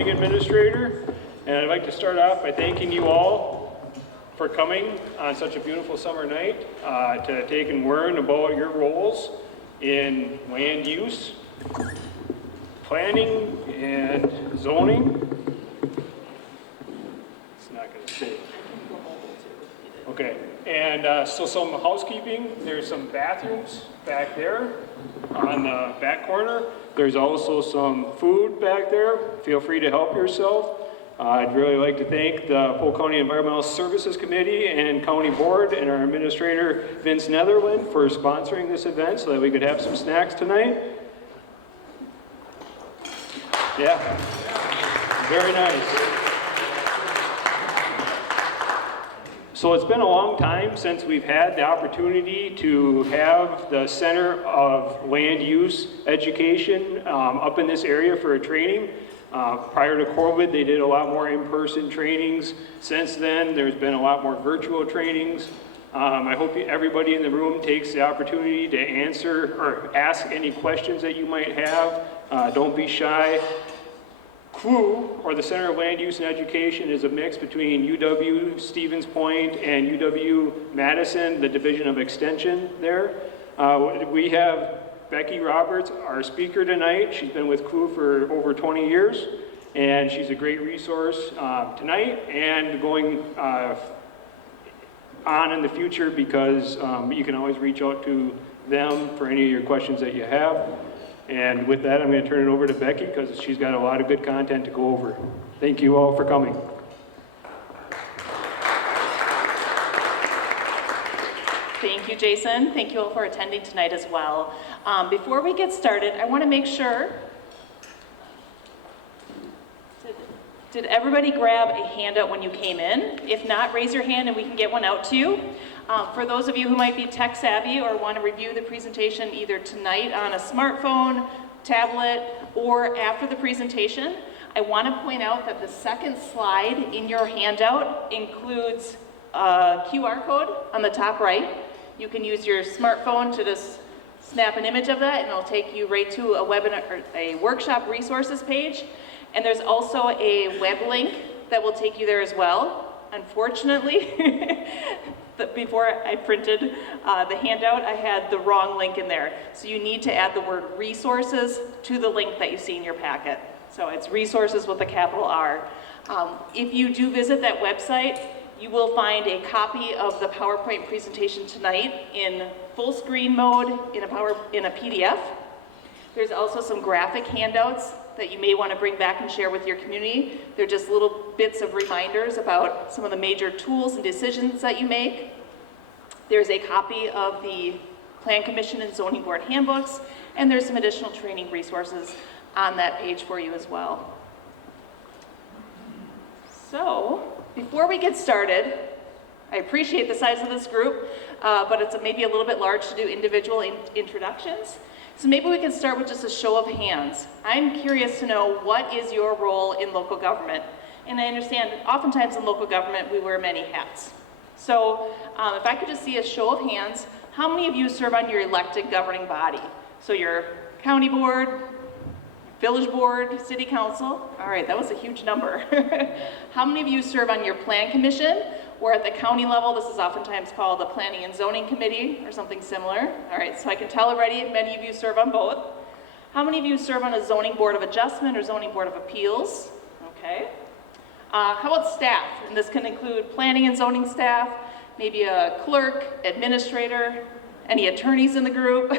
Administrator, and I'd like to start off by thanking you all for coming on such a beautiful summer night to take and learn about your roles in land use, planning, and zoning. It's not going to say. Okay, and so some housekeeping. There's some bathrooms back there on the back corner. There's also some food back there. Feel free to help yourself. I'd really like to thank the Polk County Environmental Services Committee and County Board and our administrator, Vince Netherland, for sponsoring this event so that we could have some snacks tonight. Yeah, very nice. So it's been a long time since we've had the opportunity to have the Center of Land Use Education up in this area for a training. Prior to COVID, they did a lot more in-person trainings. Since then, there's been a lot more virtual trainings. I hope everybody in the room takes the opportunity to answer or ask any questions that you might have. Don't be shy. CLU, or the Center of Land Use and Education, is a mix between UW Stevens Point and UW-Madison, the Division of Extension there. We have Becky Roberts, our speaker tonight. She's been with CLU for over 20 years, and she's a great resource tonight and going on in the future because you can always reach out to them for any of your questions that you have. And with that, I'm going to turn it over to Becky because she's got a lot of good content to go over. Thank you all for coming. Thank you, Jason. Thank you all for attending tonight as well. Before we get started, I want to make sure, did everybody grab a handout when you came in? If not, raise your hand and we can get one out to you. For those of you who might be tech savvy or want to review the presentation either tonight on a smartphone, tablet, or after the presentation, I want to point out that the second slide in your handout includes a QR code on the top right. You can use your smartphone to just snap an image of that and it'll take you right to a webinar or a workshop resources page. And there's also a web link that will take you there as well. Unfortunately, before I printed the handout, I had the wrong link in there. So you need to add the word resources to the link that you see in your packet. So it's resources with a capital R. If you do visit that website, you will find a copy of the PowerPoint presentation tonight in full screen mode in a PDF. There's also some graphic handouts that you may want to bring back and share with your community. They're just little bits of reminders about some of the major tools and decisions that you make. There's a copy of the Plan Commission and Zoning Board handbooks, and there's some additional training resources on that page for you as well. So, before we get started, I appreciate the size of this group, but it's maybe a little bit large to do individual introductions. So maybe we can start with just a show of hands. I'm curious to know, what is your role in local government? And I understand oftentimes in local government we wear many hats. So if I could just see a show of hands, how many of you serve on your elected governing body? So your county board, village board, city council. All right, that was a huge number. How many of you serve on your plan commission? Or at the county level, this is oftentimes called the Planning and Zoning Committee or something similar. All right, so I can tell already many of you serve on both. How many of you serve on a zoning board of adjustment or zoning board of appeals? Okay. How about staff? And this can include planning and zoning staff, maybe a clerk, administrator, any attorneys in the group.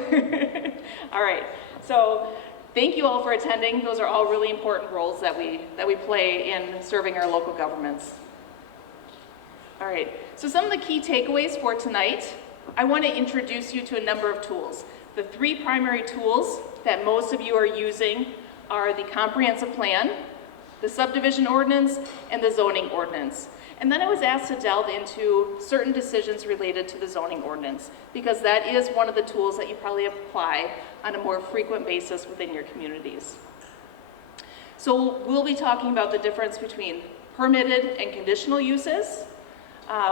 All right, so thank you all for attending. Those are all really important roles that we play in serving our local governments. All right, so some of the key takeaways for tonight, I want to introduce you to a number of tools. The three primary tools that most of you are using are the comprehensive plan, the subdivision ordinance, and the zoning ordinance. And then I was asked to delve into certain decisions related to the zoning ordinance, because that is one of the tools that you probably apply on a more frequent basis within your communities. So we'll be talking about the difference between permitted and conditional uses.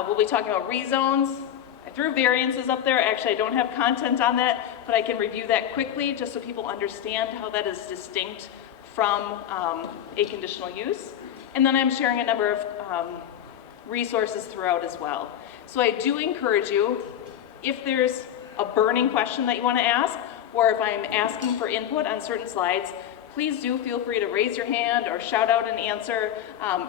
We'll be talking about rezones. I threw variances up there. Actually, I don't have content on that, but I can review that quickly just so people understand how that is distinct from a conditional use. And then I'm sharing a number of resources throughout as well. So I do encourage you, if there's a burning question that you want to ask, or if I'm asking for input on certain slides, please do feel free to raise your hand or shout out an answer.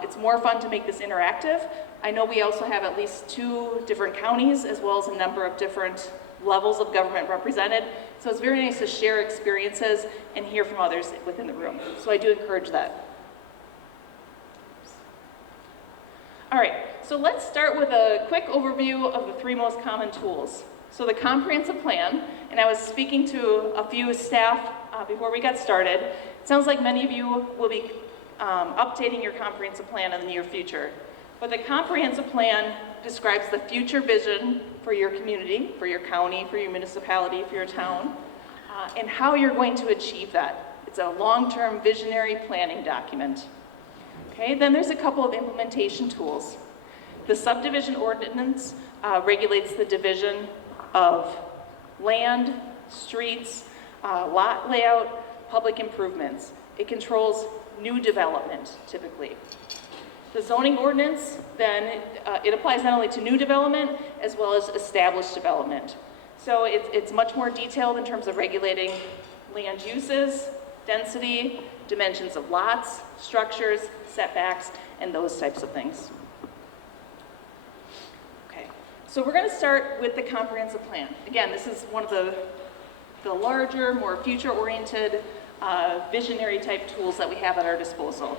It's more fun to make this interactive. I know we also have at least 2 different counties as well as a number of different levels of government represented. So it's very nice to share experiences and hear from others within the room. So I do encourage that. All right, so let's start with a quick overview of the 3 most common tools. So the comprehensive plan, and I was speaking to a few staff before we got started. It sounds like many of you will be updating your comprehensive plan in the near future. But the comprehensive plan describes the future vision for your community, for your county, for your municipality, for your town, and how you're going to achieve that. It's a long-term visionary planning document. Okay, then there's a couple of implementation tools. The subdivision ordinance regulates the division of land, streets, lot layout, public improvements. It controls new development, typically. The zoning ordinance, then, it applies not only to new development as well as established development. So it's much more detailed in terms of regulating land uses, density, dimensions of lots, structures, setbacks, and those types of things. Okay, so we're going to start with the comprehensive plan. Again, this is one of the larger, more future-oriented, visionary type tools that we have at our disposal.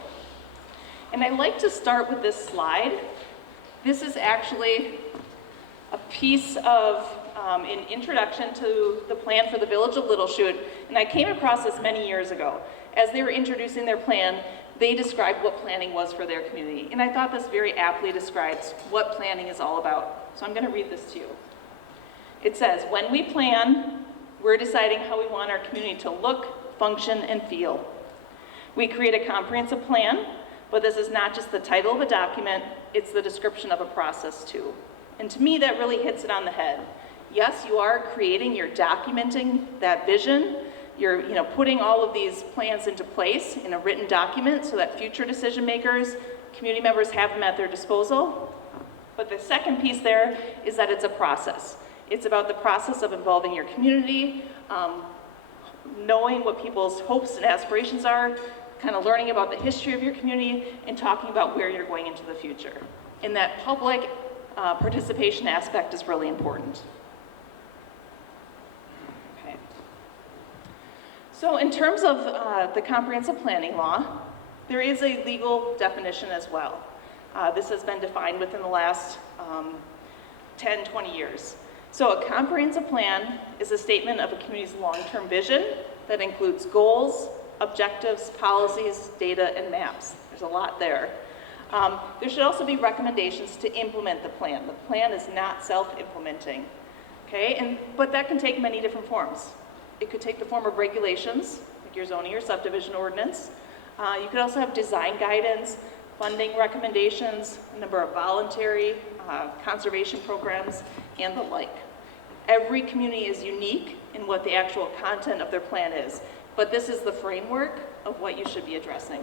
And I like to start with this slide. This is actually a piece of an introduction to the plan for the Village of Little Chute, and I came across this many years ago. As they were introducing their plan, they described what planning was for their community, and I thought this very aptly describes what planning is all about. So I'm going to read this to you. It says, when we plan, we're deciding how we want our community to look, function, and feel. We create a comprehensive plan, but this is not just the title of a document, it's the description of a process too. And to me, that really hits it on the head. Yes, you are creating, you're documenting that vision, you're putting all of these plans into place in a written document so that future decision makers, community members have them at their disposal. But the second piece there is that it's a process. It's about the process of involving your community, knowing what people's hopes and aspirations are, kind of learning about the history of your community, and talking about where you're going into the future. And that public participation aspect is really important. Okay. So in terms of the comprehensive planning law, there is a legal definition as well. This has been defined within the last 10, 20 years. So a comprehensive plan is a statement of a community's long-term vision that includes goals, objectives, policies, data, and maps. There's a lot there. There should also be recommendations to implement the plan. The plan is not self-implementing, okay? But that can take many different forms. It could take the form of regulations, like your zoning or subdivision ordinance. You could also have design guidance, funding recommendations, a number of voluntary conservation programs, and the like. Every community is unique in what the actual content of their plan is, but this is the framework of what you should be addressing.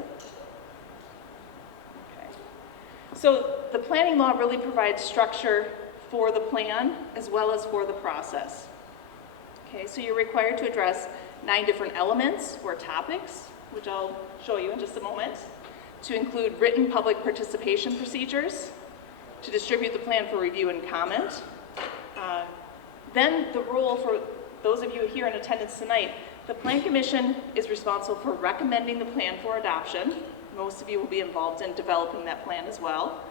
Okay. So the planning law really provides structure for the plan as well as for the process. Okay, so you're required to address 9 different elements or topics, which I'll show you in just a moment, to include written public participation procedures, to distribute the plan for review and comment. Then the role for those of you here in attendance tonight, the Plan Commission is responsible for recommending the plan for adoption. Most of you will be involved in developing that plan as well.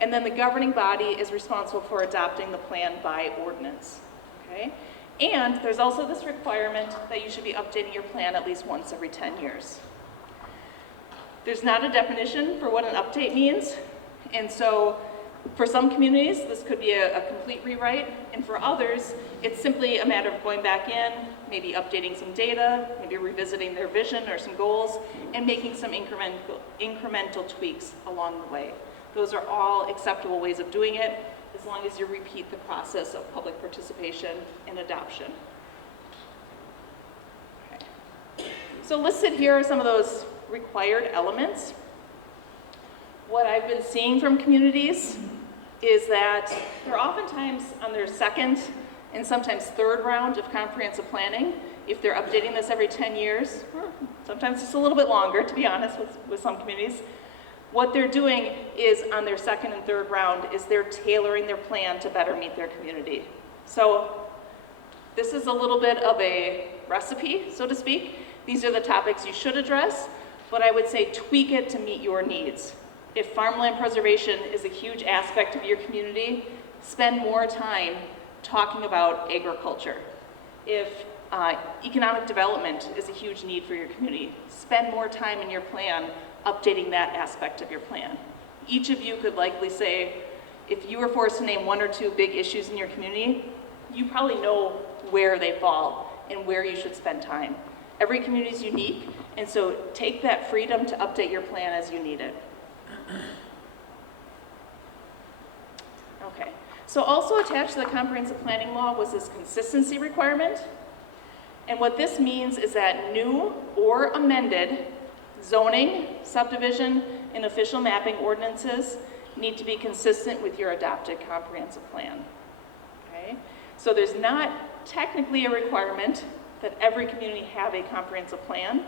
And then the governing body is responsible for adopting the plan by ordinance. Okay? And there's also this requirement that you should be updating your plan at least once every 10 years. There's not a definition for what an update means, and so for some communities, this could be a complete rewrite, and for others, it's simply a matter of going back in, maybe updating some data, maybe revisiting their vision or some goals, and making some incremental tweaks along the way. Those are all acceptable ways of doing it, as long as you repeat the process of public participation and adoption. Okay. So So listed here are some of those required elements. What I've been seeing from communities is that they're oftentimes on their second and sometimes third round of comprehensive planning. If they're updating this every 10 years, or sometimes it's a little bit longer, to be honest, with some communities. What they're doing is on their second and third round is they're tailoring their plan to better meet their community. So this is a little bit of a recipe, so to speak. These are the topics you should address, but I would say tweak it to meet your needs. If farmland preservation is a huge aspect of your community, spend more time talking about agriculture. If economic development is a huge need for your community, spend more time in your plan updating that aspect of your plan. Each of you could likely say, if you were forced to name one or two big issues in your community, you probably know where they fall and where you should spend time. Every community is unique, and so take that freedom to update your plan as you need it. Okay, so also attached to the comprehensive planning law was this consistency requirement. And what this means is that new or amended zoning, subdivision, and official mapping ordinances need to be consistent with your adopted comprehensive plan. Okay? So there's not technically a requirement that every community have a comprehensive plan,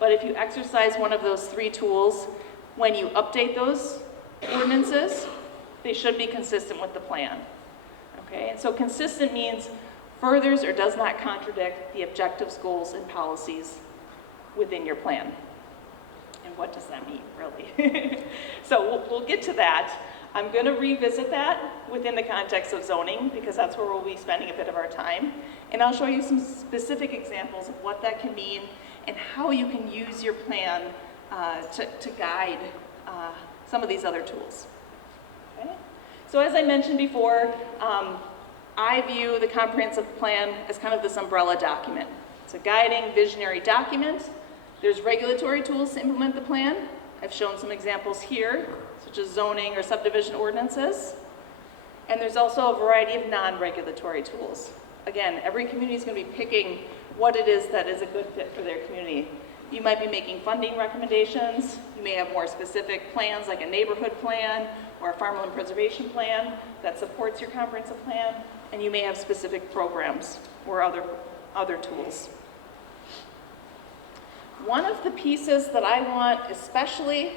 but if you exercise one of those three tools, when you update those ordinances, they should be consistent with the plan. Okay? And so consistent means furthers or does not contradict the objectives, goals, and policies within your plan. And what does that mean, really? So we'll get to that. I'm going to revisit that within the context of zoning, because that's where we'll be spending a bit of our time. And I'll show you some specific examples of what that can mean and how you can use your plan to guide some of these other tools. Okay? So as I mentioned before, I view the comprehensive plan as kind of this umbrella document. It's a guiding, visionary document. There's regulatory tools to implement the plan. I've shown some examples here, such as zoning or subdivision ordinances. And there's also a variety of non-regulatory tools. Again, every community is going to be picking what it is that is a good fit for their community. You might be making funding recommendations. You may have more specific plans like a neighborhood plan or a farmland preservation plan that supports your comprehensive plan. And you may have specific programs or other tools. One of the pieces that I want, especially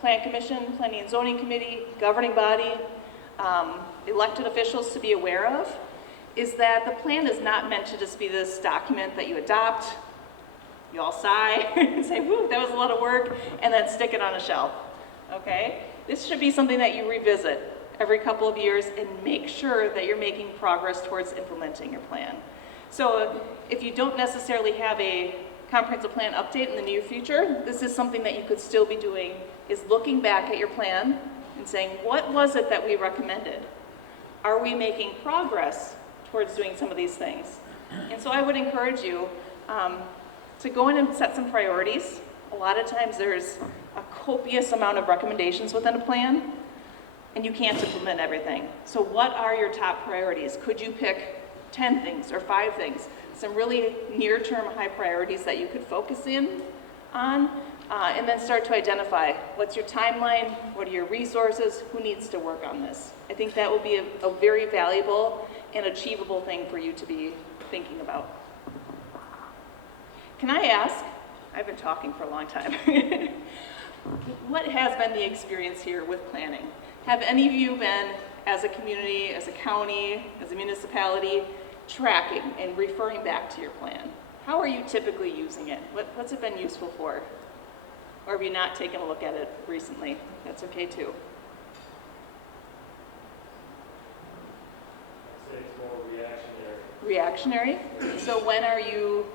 Plan Commission, Planning and Zoning Committee, governing body, elected officials to be aware of, is that the plan is not meant to just be this document that you adopt, you all sigh, and say, whoo, that was a lot of work, and then stick it on a shelf, okay? This should be something that you revisit every couple of years and make sure that you're making progress towards implementing your plan. So if you don't necessarily have a comprehensive plan update in the near future, this is something that you could still be doing, is looking back at your plan and saying, what was it that we recommended? Are we making progress towards doing some of these things? And so I would encourage you to go in and set some priorities. A lot of times there's a copious amount of recommendations within a plan, and you can't implement everything. So what are your top priorities? Could you pick 10 things or 5 things? Some really near-term high priorities that you could focus in on, and then start to identify what's your timeline, what are your resources, who needs to work on this. I think that will be a very valuable and achievable thing for you to be thinking about. Can I ask, I've been talking for a long time, what has been the experience here with planning? Have any of you been, as a community, as a county, as a municipality, tracking and referring back to your plan? How are you typically using it? What's it been useful for? Or have you not taken a look at it recently? That's okay too. I'd say it's more Reactionary? reactionary. So when are you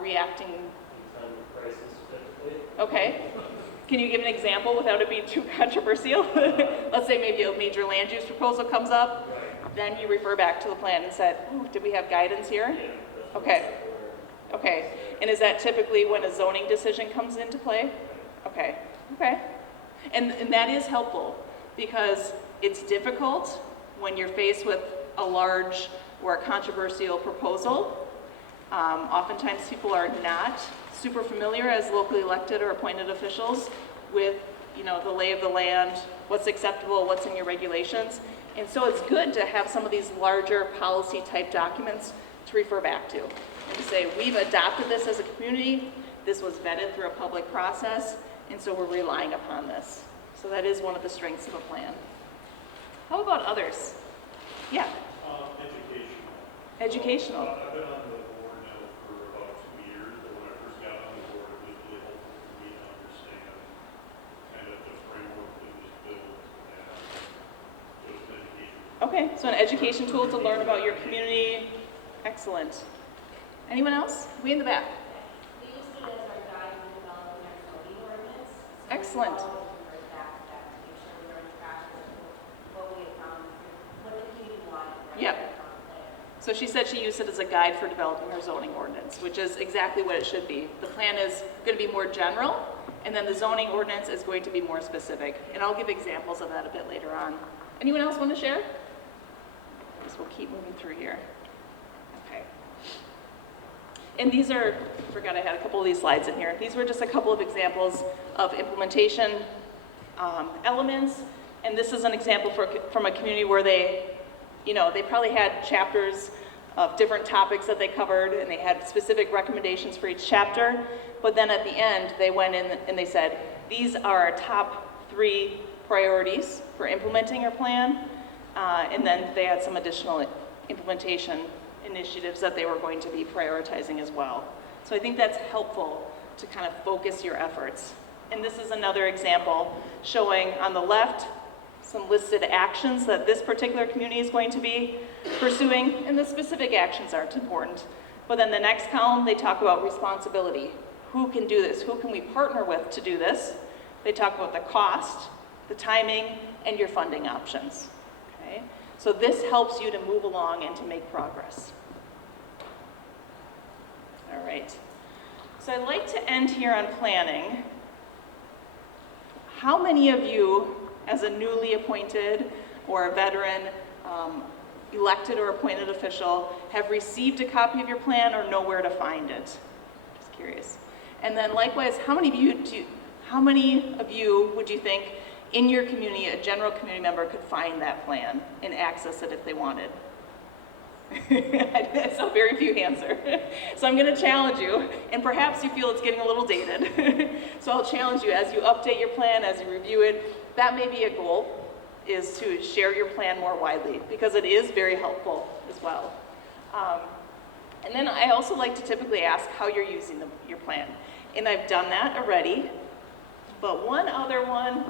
reacting? In time of crisis, typically. Okay. Can you give an example without it being too controversial? Let's say maybe a major land use proposal comes up. Right. Then you refer back to the plan and said, ooh, did we have guidance here? Yeah, that's Okay. Okay. And is that typically when a zoning decision comes into play? Okay. Okay. And that is helpful because it's difficult when you're faced with a large or a controversial proposal Oftentimes people are not super familiar as locally elected or appointed officials with, you know, the lay of the land, what's acceptable, what's in your regulations. And so it's good to have some of these larger policy type documents to refer back to and to say, we've adopted this as a community, this was vetted through a public process, and so we're relying upon this. So that is one of the strengths of a plan. How about others? Yeah, Educational. educational. I've been on the board now for about 2 years, but when I first got on the board, it was really helpful for me to understand kind of the framework that was built and just education. Okay, so an education tool to learn about your community. Excellent. Anyone else? We in the back. We used it as our guide in developing our zoning ordinance. So Excellent. we always refer back to that to make sure we're on track with what we have found, what the community wanted. Right? Yep. So she said she used it as a guide for developing her zoning ordinance, which is exactly what it should be. The plan is going to be more general, and then the zoning ordinance is going to be more specific. And I'll give examples of that a bit later on. Anyone else want to share? I guess we'll keep moving through here. Okay. And these are, I forgot I had a couple of these slides in here. These were just a couple of examples of implementation elements. And this is an example from a community where they, you know, they probably had chapters of different topics that they covered, and they had specific recommendations for each chapter. But then at the end, they went in and they said, these are our top 3 priorities for implementing our plan. And then they had some additional implementation initiatives that they were going to be prioritizing as well. So I think that's helpful to kind of focus your efforts. And this is another example showing on the left some listed actions that this particular community is going to be pursuing, and the specific actions aren't important. But then the next column, they talk about responsibility. Who can do this? Who can we partner with to do this? They talk about the cost, the timing, and your funding options. Okay? So this helps you to move along and to make progress. All right. So I'd like to end here on planning. How many of you, as a newly appointed or a veteran, elected or appointed official, have received a copy of your plan or know where to find it? Just curious. And then likewise, how many of you would you think in your community, a general community member could find that plan and access it if they wanted? So very few hands are. So I'm going to challenge you, and perhaps you feel it's getting a little dated. So I'll challenge you as you update your plan, as you review it, that may be a goal, is to share your plan more widely, because it is very helpful as well. And then I also like to typically ask how you're using your plan. And I've done that already, but one other one,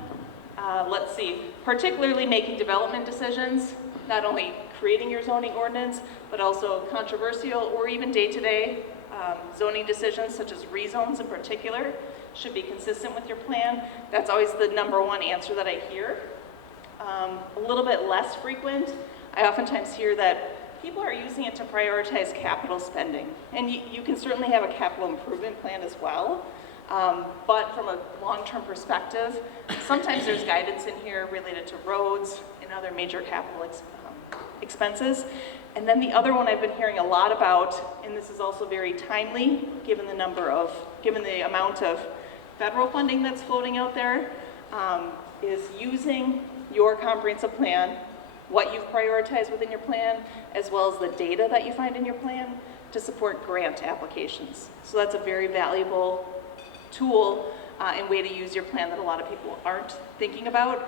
let's see, particularly making development decisions, not only creating your zoning ordinance, but also controversial or even day-to-day zoning decisions, such as rezones in particular, should be consistent with your plan. That's always the #1 answer that I hear. A little bit less frequent, I oftentimes hear that people are using it to prioritize capital spending. And you can certainly have a capital improvement plan as well. But from a long-term perspective, sometimes there's guidance in here related to roads and other major capital expenses. And then the other one I've been hearing a lot about, and this is also very timely, given the amount of federal funding that's floating out there, is using your comprehensive plan, what you've prioritized within your plan, as well as the data that you find in your plan to support grant applications. So that's a very valuable tool and way to use your plan that a lot of people aren't thinking about,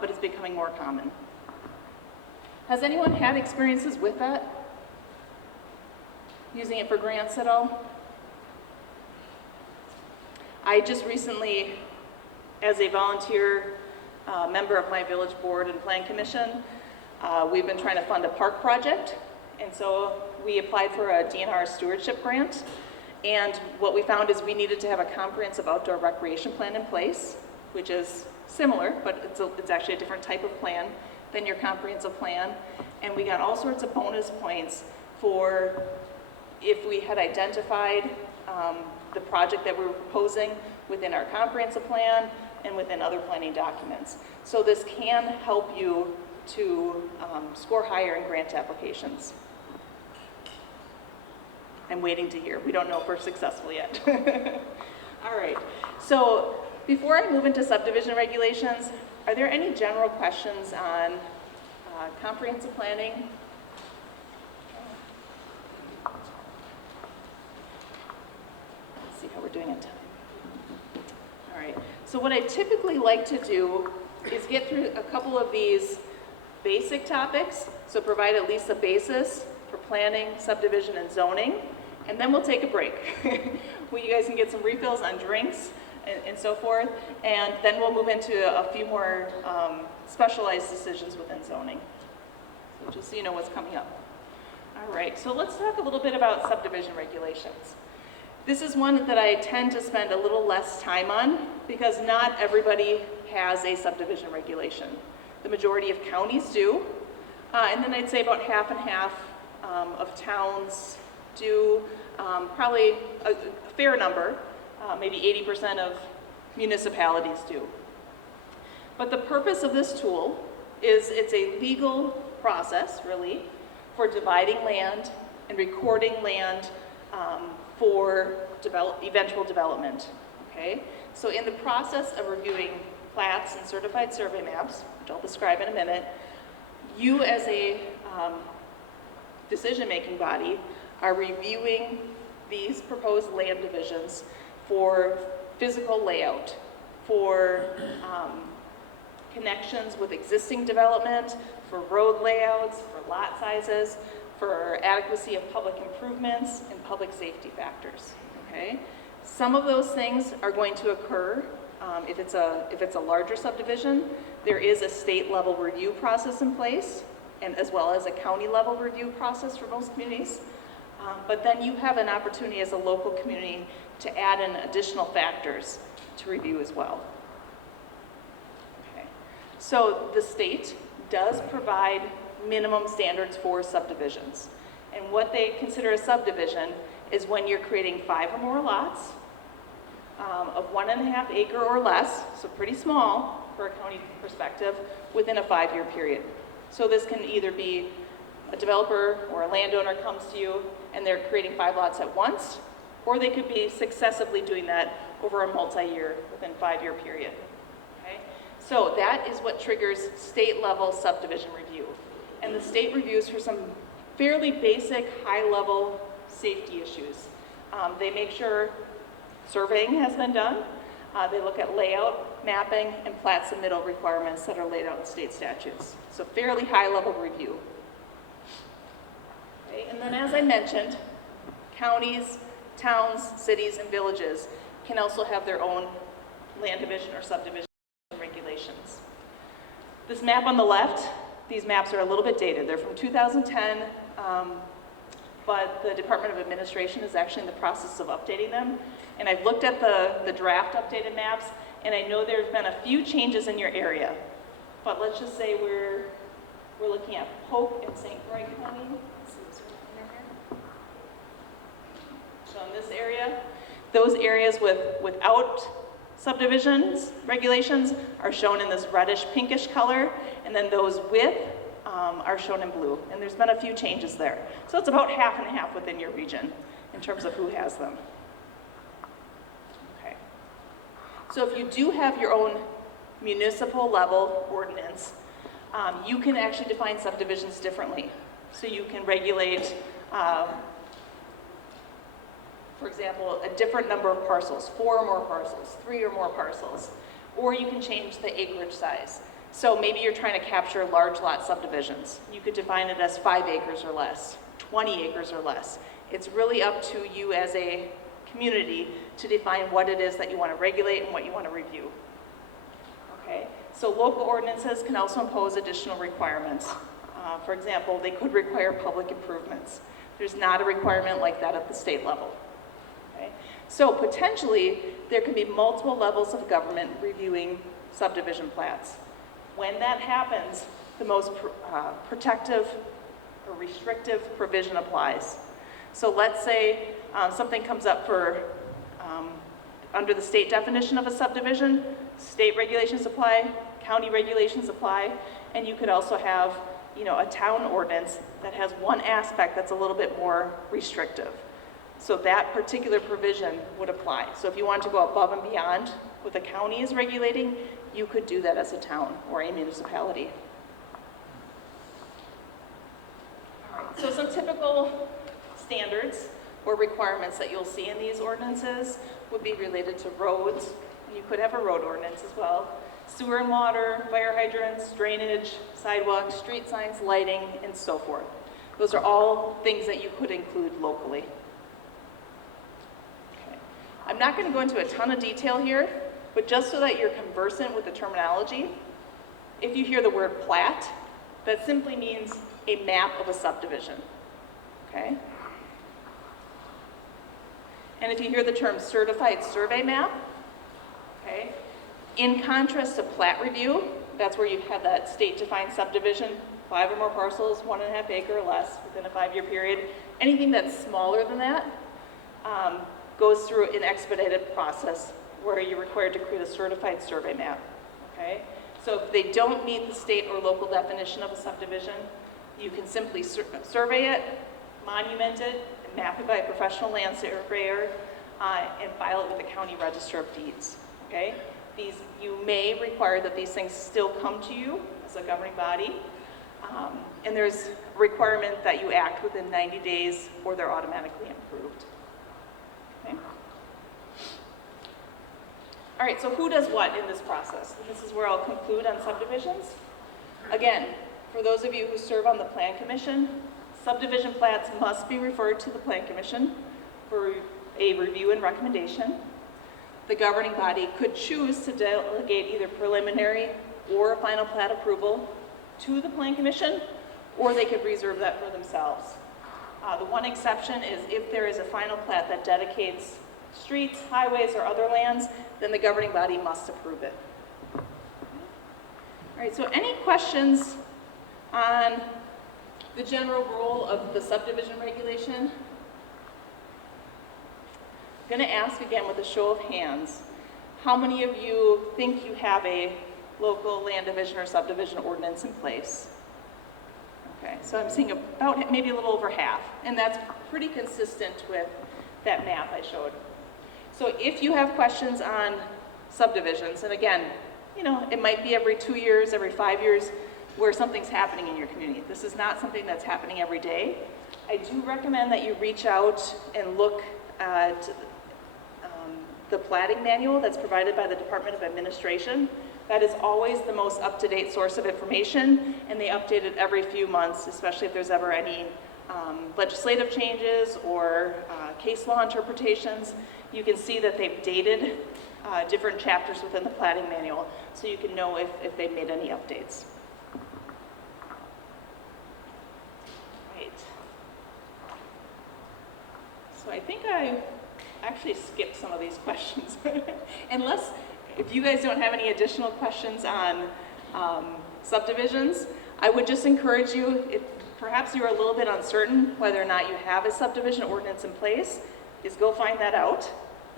but it's becoming more common. Has anyone had experiences with that? Using it for grants at all? I just recently, as a volunteer member of my village board and plan commission, we've been trying to fund a park project, and so we applied for a DNR stewardship grant. And what we found is we needed to have a comprehensive outdoor recreation plan in place, which is similar, but it's actually a different type of plan than your comprehensive plan. And we got all sorts of bonus points for if we had identified the project that we were proposing within our comprehensive plan and within other planning documents. So this can help you to score higher in grant applications. I'm waiting to hear. We don't know if we're successful yet. All right, so before I move into subdivision regulations, are there any general questions on comprehensive planning? Let's see how we're doing on time. All right, so what I typically like to do is get through a couple of these basic topics, so provide at least a basis for planning, subdivision, and zoning, and then we'll take a break. Where you guys can get some refills on drinks and so forth, and then we'll move into a few more specialized decisions within zoning. So just so you know what's coming up. All right, so let's talk a little bit about subdivision regulations. This is one that I tend to spend a little less time on because not everybody has a subdivision regulation. The majority of counties do, and then I'd say about half and half of towns do, probably a fair number, maybe 80% of municipalities do. But the purpose of this tool is it's a legal process, really, for dividing land and recording land for eventual development, okay? So in the process of reviewing plats and certified survey maps, which I'll describe in a minute, you as a decision-making body are reviewing these proposed land divisions for physical layout, for connections with existing development, for road layouts, for lot sizes, for adequacy of public improvements and public safety factors, okay? Some of those things are going to occur if it's a larger subdivision. There is a state level review process in place, and as well as a county level review process for most communities. But then you have an opportunity as a local community to add in additional factors to review as well. Okay. So the state does provide minimum standards for subdivisions. And what they consider a subdivision is when you're creating 5 or more lots of 1.5 acre or less, so pretty small for a county perspective, within a 5-year period. So this can either be a developer or a landowner comes to you and they're creating 5 lots at once, or they could be successively doing that over a multi-year, within 5-year period. Okay? So that is what triggers state level subdivision review. And the state reviews for some fairly basic high-level safety issues. They make sure surveying has been done. They look at layout, mapping, and plat submittal requirements that are laid out in state statutes. So fairly high-level review. Okay, and then as I mentioned, counties, towns, cities, and villages can also have their own land division or subdivision regulations. This map on the left, these maps are a little bit dated. They're from 2010, but the Department of Administration is actually in the process of updating them. And I've looked at the draft updated maps, and I know there's been a few changes in your area. But let's just say we're looking at Polk and St. Croix County. So in this area, those areas without subdivisions regulations are shown in this reddish pinkish color, and then those with are shown in blue. And there's been a few changes there. So it's about half and half within your region in terms of who has them. Okay. So if you do have your own municipal level ordinance, you can actually define subdivisions differently. So you can regulate, for example, a different number of parcels, 4 or more parcels, 3 or more parcels, or you can change the acreage size. So maybe you're trying to capture large lot subdivisions. You could define it as 5 acres or less, 20 acres or less. It's really up to you as a community to define what it is that you want to regulate and what you want to review. Okay, so local ordinances can also impose additional requirements. For example, they could require public improvements. There's not a requirement like that at the state level. Okay? So potentially, there could be multiple levels of government reviewing subdivision plats. When that happens, the most protective or restrictive provision applies. So let's say something comes up for, under the state definition of a subdivision, state regulations apply, county regulations apply, and you could also have, a town ordinance that has one aspect that's a little bit more restrictive. So that particular provision would apply. So if you wanted to go above and beyond what the county is regulating, you could do that as a town or a municipality. All right, so some typical standards or requirements that you'll see in these ordinances would be related to roads. You could have a road ordinance as well. Sewer and water, fire hydrants, drainage, sidewalks, street signs, lighting, and so forth. Those are all things that you could include locally. Okay. I'm not going to go into a ton of detail here, but just so that you're conversant with the terminology, if you hear the word plat, that simply means a map of a subdivision. Okay? And if you hear the term certified survey map, okay, in contrast to plat review, that's where you have that state-defined subdivision, 5 or more parcels, 1.5 acre or less within a 5-year period. Anything that's smaller than that goes through an expedited process where you're required to create a certified survey map. Okay? So if they don't meet the state or local definition of a subdivision, you can simply survey it, monument it, and map it by a professional land surveyor, and file it with the county register of deeds. Okay? You may require that these things still come to you as a governing body, and there's a requirement that you act within 90 days or they're automatically approved. Okay? All right, so who does what in this process? And this is where I'll conclude on subdivisions. Again, for those of you who serve on the Plan Commission, subdivision plats must be referred to the Plan Commission for a review and recommendation. The governing body could choose to delegate either preliminary or final plat approval to the Plan Commission, or they could reserve that for themselves. The one exception is if there is a final plat that dedicates streets, highways, or other lands, then the governing body must approve it. All right, so any questions on the general rule of the subdivision regulation? I'm going to ask again with a show of hands, how many of you think you have a local land division or subdivision ordinance in place? Okay, so I'm seeing about maybe a little over half, and that's pretty consistent with that map I showed. So if you have questions on subdivisions, and again, you know, it might be every 2 years, every 5 years, where something's happening in your community. This is not something that's happening every day. I do recommend that you reach out and look at the platting manual that's provided by the Department of Administration. That is always the most up-to-date source of information, and they update it every few months, especially if there's ever any legislative changes or case law interpretations. You can see that they've dated different chapters within the platting manual, so you can know if they've made any updates. Right. So I think I actually skipped some of these questions. Unless, if you guys don't have any additional questions on subdivisions, I would just encourage you, if perhaps you're a little bit uncertain whether or not you have a subdivision ordinance in place, is go find that out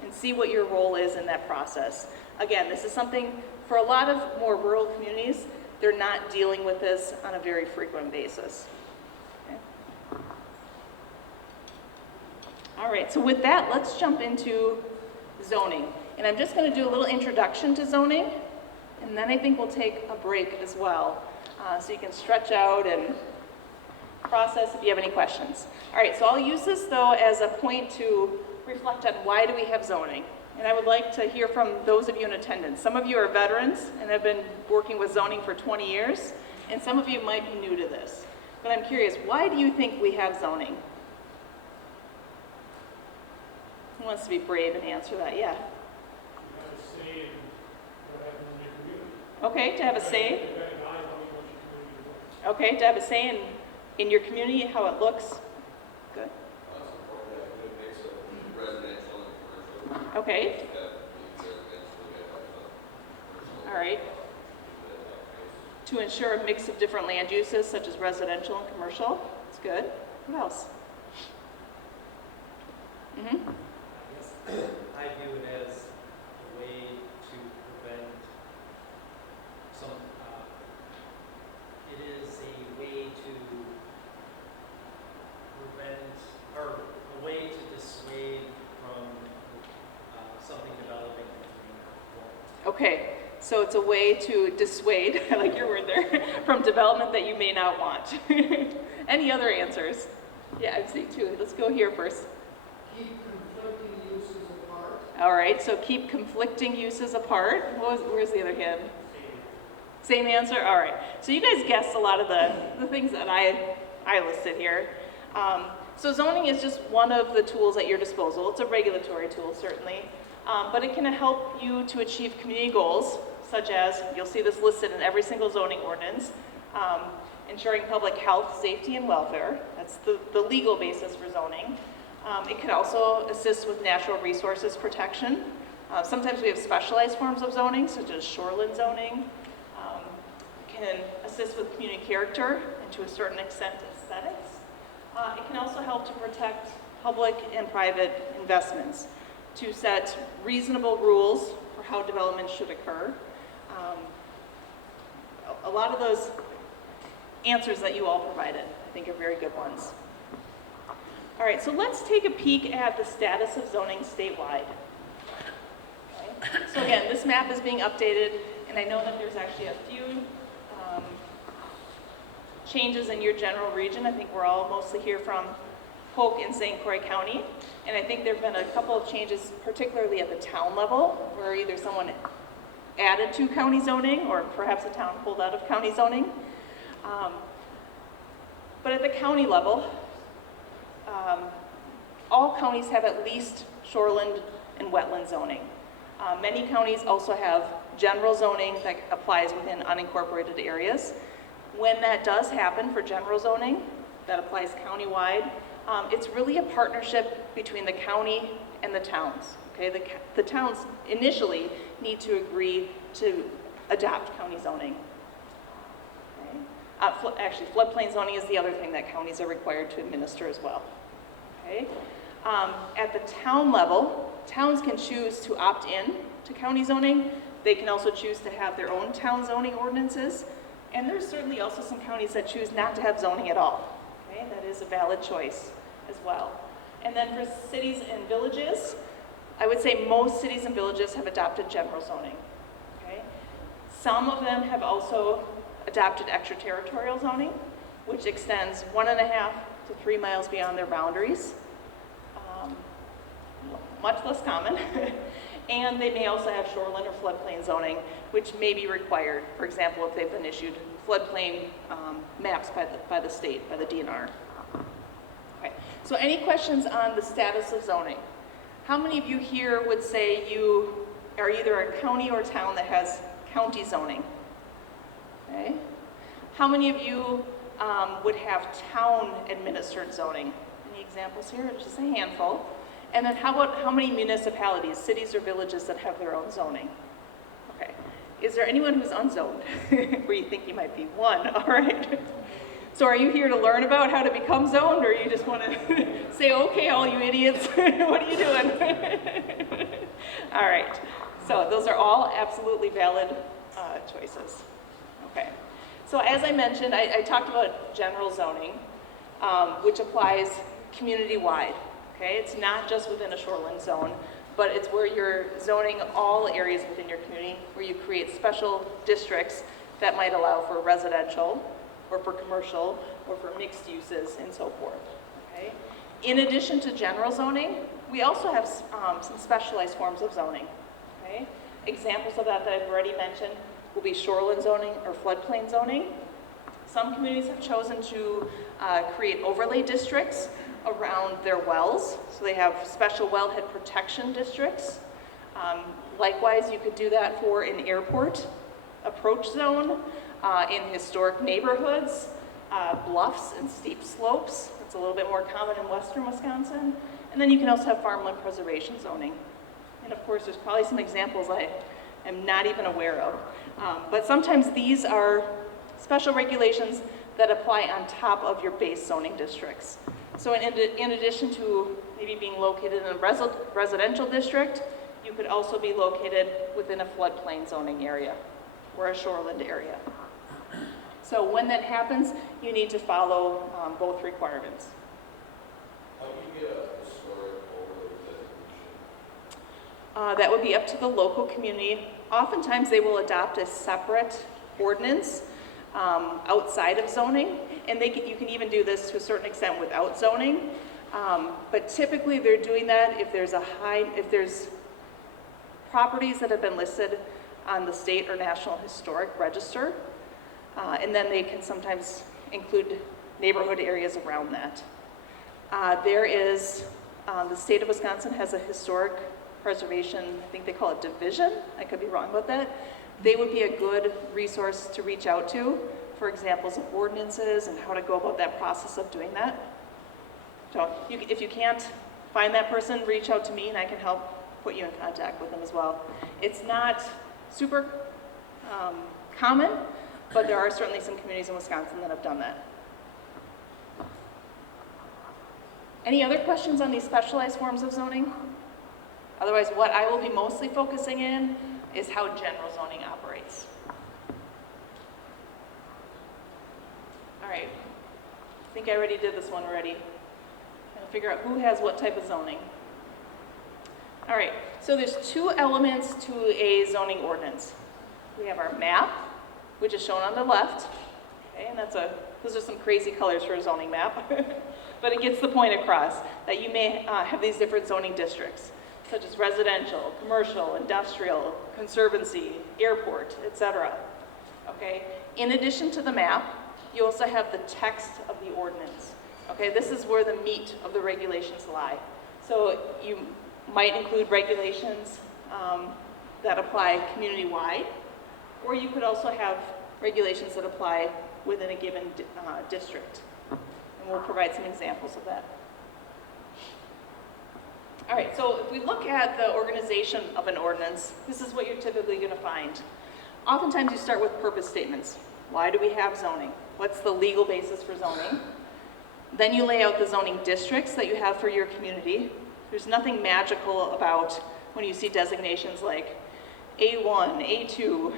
and see what your role is in that process. Again, this is something, for a lot of more rural communities, they're not dealing with this on a very frequent basis. Okay. All right, so with that, let's jump into zoning. And I'm just going to do a little introduction to zoning, and then I think we'll take a break as well, so you can stretch out and process if you have any questions. All right, so I'll use this, though, as a point to reflect on why do we have zoning. And I would like to hear from those of you in attendance. Some of you are veterans and have been working with zoning for 20 years, and some of you might be new to this. But I'm curious, why do you think we have zoning? Who wants to be brave and answer that? Yeah. Okay, to have a say. Okay, to have a say in your community, how it looks. Good. Okay. All right. To ensure a mix of different land uses, such as residential and commercial. That's good. What else? Mm-hmm. I view it as a way to prevent some, it is a way to prevent, or a way to dissuade Okay, so it's a way to dissuade, I like your word there, from development that you may not want. Any other answers? Yeah, I'd say two. Let's go here first. Keep conflicting uses apart. All right, so keep conflicting uses apart. Where's the other hand? Same answer? All right. So you guys guessed a lot of the things that I listed here. So zoning is just one of the tools at your disposal. It's a regulatory tool, certainly. But it can help you to achieve community goals, such as, you'll see this listed in every single zoning ordinance, ensuring public health, safety, and welfare. That's the legal basis for zoning. It can also assist with natural resources protection. Sometimes we have specialized forms of zoning, such as shoreline zoning. Can assist with community character and to a certain extent aesthetics. It can also help to protect public and private investments, to set reasonable rules for how development should occur. A lot of those answers that you all provided, I think, are very good ones. All right, so let's take a peek at the status of zoning statewide. Okay. So again, this map is being updated, and I know that there's actually a few changes in your general region. I think we're all mostly here from Polk and St. Croix County, and I think there have been a couple of changes, particularly at the town level, where either someone added to county zoning or perhaps a town pulled out of county zoning. But at the county level, all counties have at least shoreland and wetland zoning. Many counties also have general zoning that applies within unincorporated areas. When that does happen for general zoning, that applies countywide, it's really a partnership between the county and the towns. Okay, the towns initially need to agree to adopt county zoning. Okay. Actually, floodplain zoning is the other thing that counties are required to administer as well. Okay. At the town level, towns can choose to opt in to county zoning. They can also choose to have their own town zoning ordinances. And there's certainly also some counties that choose not to have zoning at all. Okay, that is a valid choice as well. And then for cities and villages, I would say most cities and villages have adopted general zoning. Okay? Some of them have also adopted extraterritorial zoning, which extends 1.5 to 3 miles beyond their boundaries. Much less common. And they may also have shoreline or floodplain zoning, which may be required, for example, if they've been issued floodplain maps by the state, by the DNR. Okay. So any questions on the status of zoning? How many of you here would say you are either a county or town that has county zoning? Okay. How many of you would have town administered zoning? Any examples here? Just a handful. And then how many municipalities, cities or villages that have their own zoning? Okay. Is there anyone who's unzoned? Where you think you might be? One, all right. So are you here to learn about how to become zoned, or you just want to say, okay, all you idiots, what are you doing? All right. So those are all absolutely valid choices. Okay. So as I mentioned, I talked about general zoning, which applies community-wide. Okay, it's not just within a shoreline zone, but it's where you're zoning all areas within your community, where you create special districts that might allow for residential, or for commercial, or for mixed uses, and so forth. Okay. In addition to general zoning, we also have some specialized forms of zoning. Okay. Examples of that I've already mentioned will be shoreline zoning or floodplain zoning. Some communities have chosen to create overlay districts around their wells, so they have special wellhead protection districts. Likewise, you could do that for an airport approach zone, in historic neighborhoods, bluffs and steep slopes. That's a little bit more common in western Wisconsin. And then you can also have farmland preservation zoning. And of course, there's probably some examples I am not even aware of. But sometimes these are special regulations that apply on top of your base zoning districts. So in addition to maybe being located in a residential district, you could also be located within a floodplain zoning area or a shoreland area. So when that happens, you need to follow both requirements. How do you get a historic overlay designation? That would be up to the local community. Oftentimes, they will adopt a separate ordinance outside of zoning, and you can even do this to a certain extent without zoning. But typically, they're doing that if there's properties that have been listed on the state or national historic register, and then they can sometimes include neighborhood areas around that. The state of Wisconsin has a historic preservation, I think they call it division, I could be wrong about that. They would be a good resource to reach out to for examples of ordinances and how to go about that process of doing that. So if you can't find that person, reach out to me and I can help put you in contact with them as well. It's not super common, but there are certainly some communities in Wisconsin that have done that. Any other questions on these specialized forms of zoning? Otherwise, what I will be mostly focusing in is how general zoning operates. All right, I think I already did this one already. I'll figure out who has what type of zoning. All right, so there's two elements to a zoning ordinance. We have our map, which is shown on the left, okay, and those are some crazy colors for a zoning map, but it gets the point across that you may have these different zoning districts, such as residential, commercial, industrial, conservancy, airport, etc. Okay, in addition to the map, you also have the text of the ordinance. Okay, this is where the meat of the regulations lie. So you might include regulations that apply community-wide, or you could also have regulations that apply within a given district. And we'll provide some examples of that. All right, so if we look at the organization of an ordinance, this is what you're typically going to find. Oftentimes you start with purpose statements. Why do we have zoning? What's the legal basis for zoning? Then you lay out the zoning districts that you have for your community. There's nothing magical about when you see designations like A1, A2.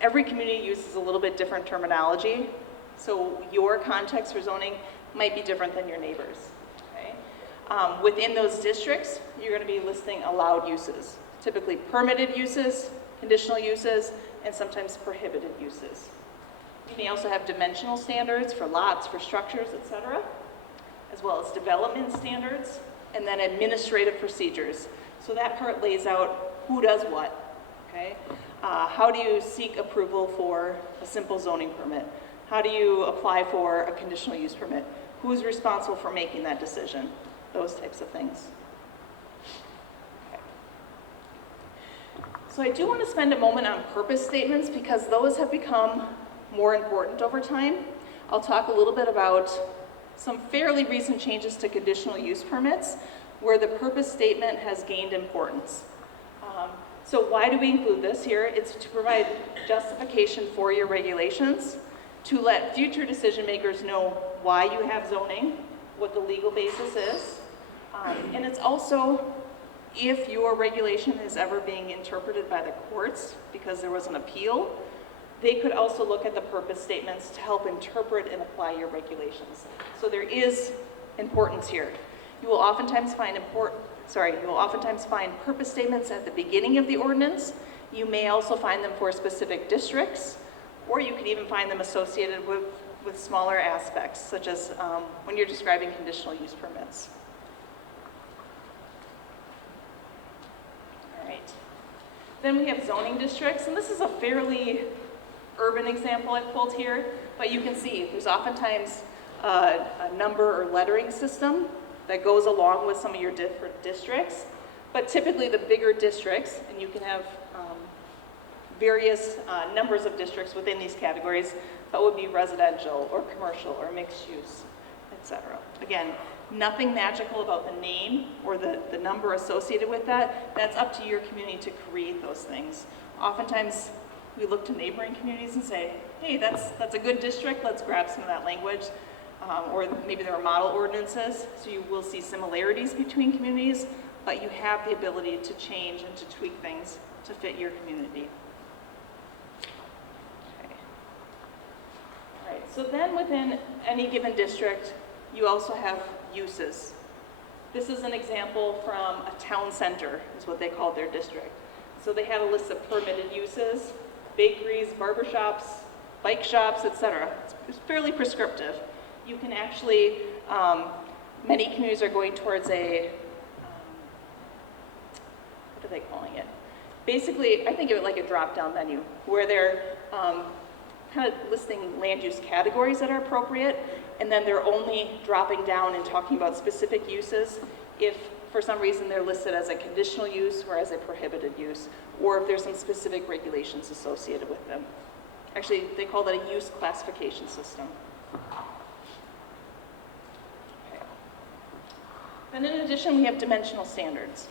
Every community uses a little bit different terminology, so your context for zoning might be different than your neighbors. Okay? Within those districts, you're going to be listing allowed uses, typically permitted uses, conditional uses, and sometimes prohibited uses. You may also have dimensional standards for lots, for structures, etc., as well as development standards, and then administrative procedures. So that part lays out who does what, okay? How do you seek approval for a simple zoning permit? How do you apply for a conditional use permit? Who's responsible for making that decision? Those types of things. Okay. So I do want to spend a moment on purpose statements because those have become more important over time. I'll talk a little bit about some fairly recent changes to conditional use permits where the purpose statement has gained importance. So why do we include this here? It's to provide justification for your regulations, to let future decision makers know why you have zoning, what the legal basis is, and it's also if your regulation is ever being interpreted by the courts because there was an appeal, they could also look at the purpose statements to help interpret and apply your regulations. So there is importance here. You will oftentimes find purpose statements at the beginning of the ordinance. You may also find them for specific districts, or you could even find them associated with smaller aspects, such as when you're describing conditional use permits. All right. Then we have zoning districts, and this is a fairly urban example I pulled here, but you can see there's oftentimes a number or lettering system that goes along with some of your different districts, but typically the bigger districts, and you can have various numbers of districts within these categories, but would be residential or commercial or mixed use, etc. Again, nothing magical about the name or the number associated with that. That's up to your community to create those things. Oftentimes, we look to neighboring communities and say, hey, that's a good district, let's grab some of that language. Or maybe there are model ordinances, so you will see similarities between communities, but you have the ability to change and to tweak things to fit your community. Okay. All right, so then within any given district, you also have uses. This is an example from a town center, is what they call their district. So they had a list of permitted uses, bakeries, barber shops, bike shops, etc. It's fairly prescriptive. You can actually, many communities are going towards a, what are they calling it? Basically, I think of it like a drop-down menu, where they're kind of listing land use categories that are appropriate, and then they're only dropping down and talking about specific uses if for some reason they're listed as a conditional use or as a prohibited use, or if there's some specific regulations associated with them. Actually, they call that a use classification system. Okay. Then in addition, we have dimensional standards.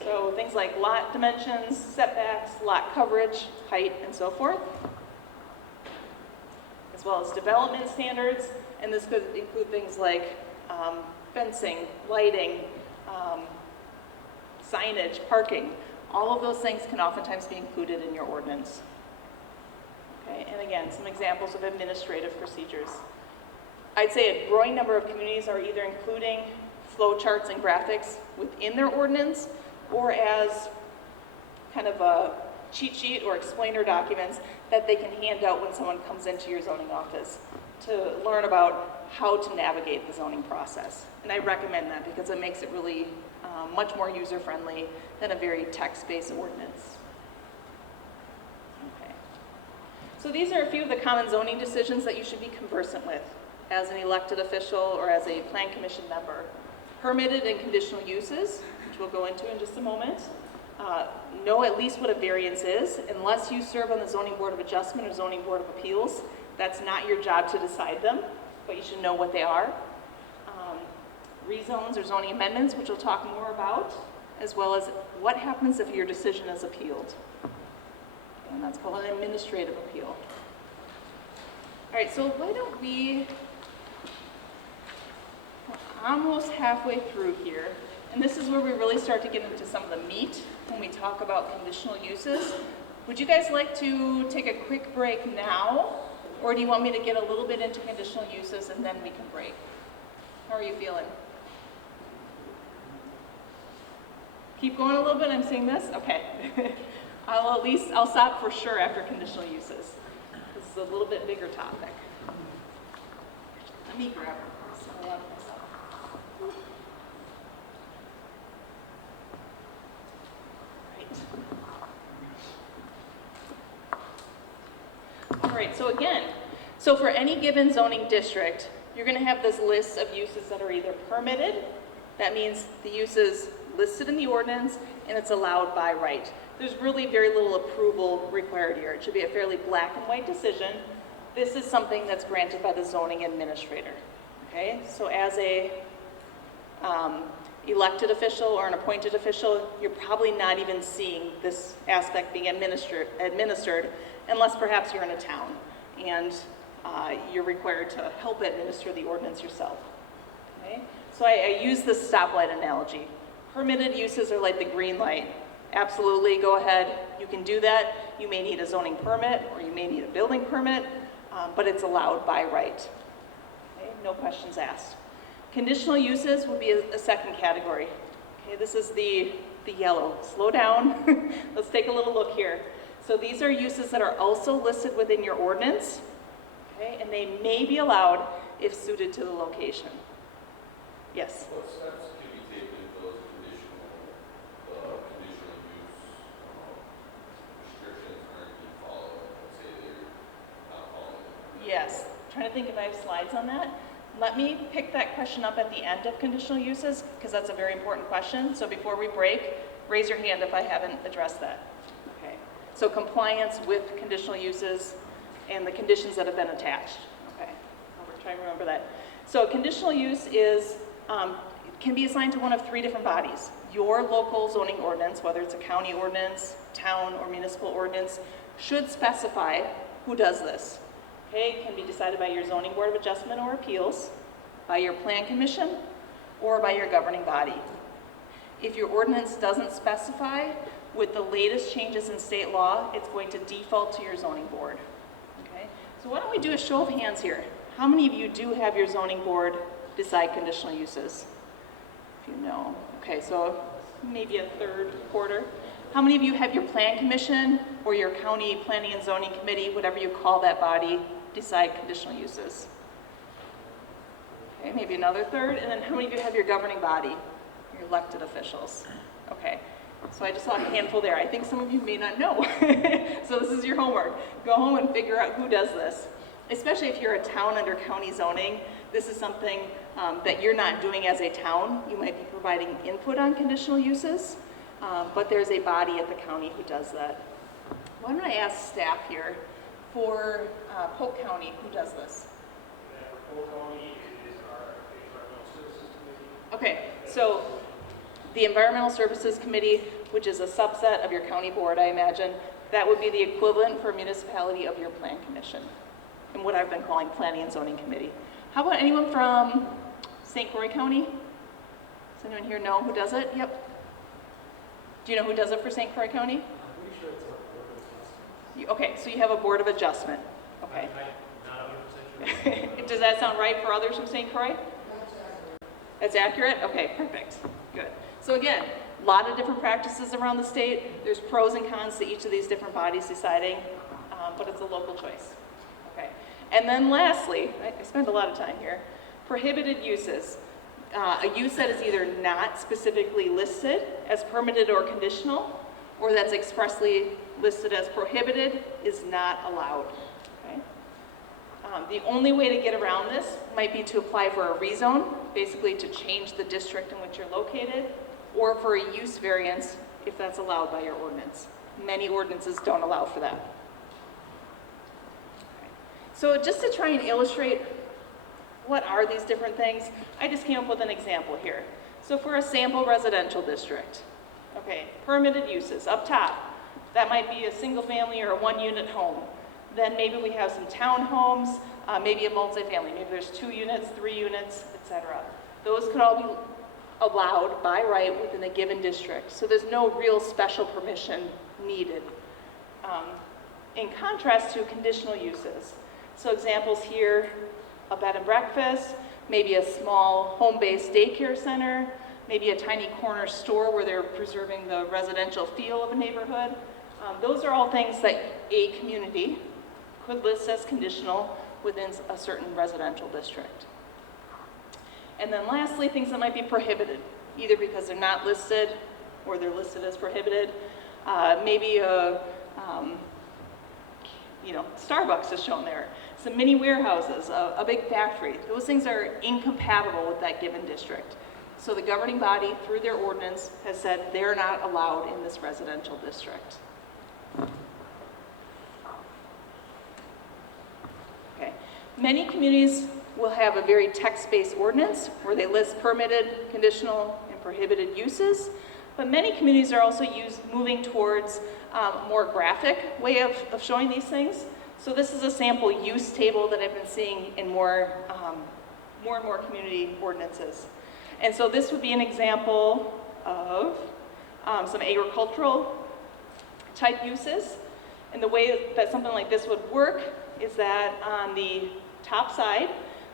So things like lot dimensions, setbacks, lot coverage, height, and so forth, as well as development standards, and this could include things like fencing, lighting, signage, parking. All of those things can oftentimes be included in your ordinance. Okay, and again, some examples of administrative procedures. I'd say a growing number of communities are either including flow charts and graphics within their ordinance or as kind of a cheat sheet or explainer documents that they can hand out when someone comes into your zoning office to learn about how to navigate the zoning process. And I recommend that because it makes it really much more user-friendly than a very text-based ordinance. Okay. So these are a few of the common zoning decisions that you should be conversant with as an elected official or as a plan commission member. Permitted and conditional uses, which we'll go into in just a moment. Know at least what a variance is. Unless you serve on the Zoning Board of Adjustment or Zoning Board of Appeals, that's not your job to decide them, but you should know what they are. Rezones or zoning amendments, which we'll talk more about, as well as what happens if your decision is appealed. And that's called an administrative appeal. All right, so why don't we're almost halfway through here, and this is where we really start to get into some of the meat when we talk about conditional uses. Would you guys like to take a quick break now, or do you want me to get a little bit into conditional uses and then we can break? How are you feeling? Keep going a little bit, I'm seeing this? Okay. I'll stop for sure after conditional uses. This is a little bit bigger topic. Let me grab it first. I'll allow myself. Right. All right, so for any given zoning district, you're going to have this list of uses that are either permitted, that means the use is listed in the ordinance and it's allowed by right. There's really very little approval required here. It should be a fairly black and white decision. This is something that's granted by the zoning administrator. Okay, so as a elected official or an appointed official, you're probably not even seeing this aspect being administered unless perhaps you're in a town and you're required to help administer the ordinance yourself. Okay? So I use this stoplight analogy. Permitted uses are like the green light. Absolutely, go ahead, you can do that. You may need a zoning permit or you may need a building permit, but it's allowed by right. Okay? No questions asked. Conditional uses would be a second category. Okay, this is the yellow. Slow down. Let's take a little look here. So these are uses that are also listed within your ordinance, okay, and they may be allowed if suited to the location. Yes? What steps can be taken if those conditional use restrictions aren't being followed? Let's say they're not following them. Yes. Trying to think if I have slides on that. Let me pick that question up at the end of conditional uses, because that's a very important question. So before we break, raise your hand if I haven't addressed that. Okay. So compliance with conditional uses and the conditions that have been attached. Okay. I'll try and remember that. So conditional use is can be assigned to one of three different bodies. Your local zoning ordinance, whether it's a county ordinance, town, or municipal ordinance, should specify who does this. Okay, it can be decided by your zoning board of adjustment or appeals, by your plan commission, or by your governing body. If your ordinance doesn't specify, with the latest changes in state law, it's going to default to your zoning board. Okay, so why don't we do a show of hands here? How many of you do have your zoning board decide conditional uses? If you know. Okay, so maybe a third, quarter. How many of you have your plan commission or your county planning and zoning committee, whatever you call that body, decide conditional uses? Okay, maybe another third. And then how many of you have your governing body, your elected officials? Okay, so I just saw a handful there. I think some of you may not know. So this is your homework. Go home and figure out who does this. Especially if you're a town under county zoning, this is something that you're not doing as a town. You might be providing input on conditional uses, but there's a body at the county who does that. Why don't I ask staff here for Polk County, who does this? For Polk County, it is our Environmental Services Committee. Okay, so the Environmental Services Committee, which is a subset of your county board, I imagine, that would be the equivalent for a municipality of your plan commission, and what I've been calling planning and zoning committee. How about anyone from St. Croix County? Does anyone here know who does it? Yep. Do you know who does it for St. Croix County? I'm pretty sure it's our board of adjustment. Okay, so you have a board of adjustment. Okay. I'm not 100% sure. Does that sound right for others from St. Croix? That's accurate? Okay, perfect. Good. So again, a lot of different practices around the state. There's pros and cons to each of these different bodies deciding, but it's a local choice. Okay. And then lastly, I spent a lot of time here, prohibited uses. A use that is either not specifically listed as permitted or conditional, or that's expressly listed as prohibited is not allowed. Okay? The only way to get around this might be to apply for a rezone, basically to change the district in which you're located, or for a use variance if that's allowed by your ordinance. Many ordinances don't allow for that. Okay. So just to try and illustrate what are these different things, I just came up with an example here. So for a sample residential district, okay, permitted uses up top, that might be a single family or a 1-unit home. Then maybe we have some townhomes, maybe a multifamily. Maybe there's 2 units, 3 units, etc. Those could all be allowed by right within a given district. So there's no real special permission needed. In contrast to conditional uses. So examples here, a bed and breakfast, maybe a small home-based daycare center, maybe a tiny corner store where they're preserving the residential feel of a neighborhood. Those are all things that a community could list as conditional within a certain residential district. And then lastly, things that might be prohibited, either because they're not listed or they're listed as prohibited. Maybe a, Starbucks is shown there. Some mini warehouses, a big factory. Those things are incompatible with that given district. So the governing body, through their ordinance, has said they're not allowed in this residential district. Okay. Many communities will have a very text-based ordinance where they list permitted, conditional, and prohibited uses. But many communities are also moving towards a more graphic way of showing these things. So this is a sample use table that I've been seeing in more and more community ordinances. And so this would be an example of some agricultural type uses. And the way that something like this would work is that on the top side,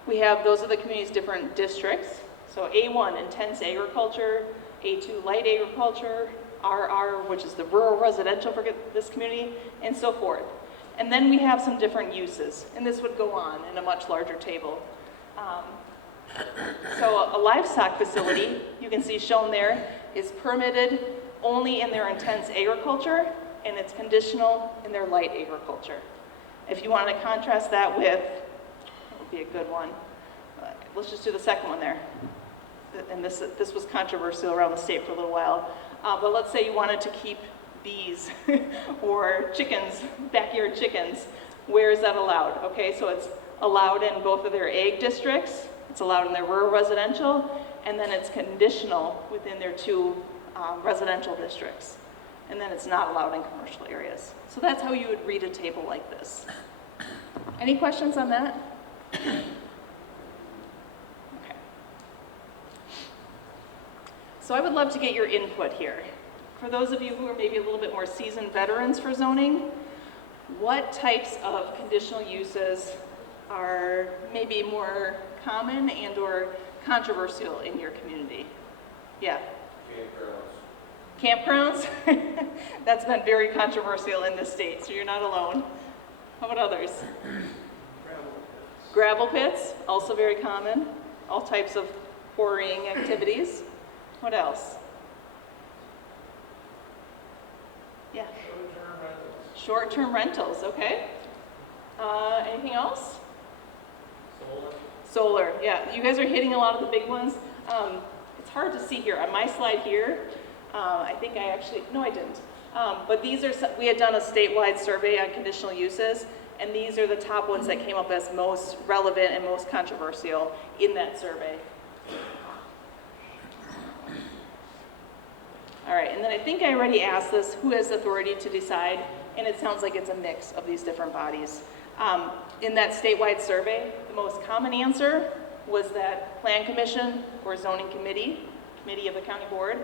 we have those are the community's different districts. So A1, intense agriculture, A2, light agriculture, RR, which is the rural residential for this community, and so forth. And then we have some different uses, and this would go on in a much larger table. So a livestock facility, you can see shown there, is permitted only in their intense agriculture, and it's conditional in their light agriculture. If you want to contrast that with, that would be a good one. Let's just do the second one there. And this was controversial around the state for a little while. But let's say you wanted to keep bees or chickens, backyard chickens. Where is that allowed? Okay, so it's allowed in both of their egg districts, it's allowed in their rural residential, and then it's conditional within their 2 residential districts. And then it's not allowed in commercial areas. So that's how you would read a table like this. Any questions on that? Okay. So I would love to get your input here. For those of you who are maybe a little bit more seasoned veterans for zoning, what types of conditional uses are maybe more common and or controversial in your community? Yeah. Campgrounds, that's been very controversial in this state, so you're not alone. How about others? Gravel pits, also very common. All types of quarrying activities. What else? Yeah. Short-term rentals, okay. Anything else? Solar, yeah. You guys are hitting a lot of the big ones. It's hard to see here. On my slide here, I think I actually, no I didn't. But these are, we had done a statewide survey on conditional uses, and these are the top ones that came up as most relevant and most controversial in that survey. All right, and then I think I already asked this, who has authority to decide? And it sounds like it's a mix of these different bodies. In that statewide survey, the most common answer was that Plan Commission or Zoning Committee of the County Board.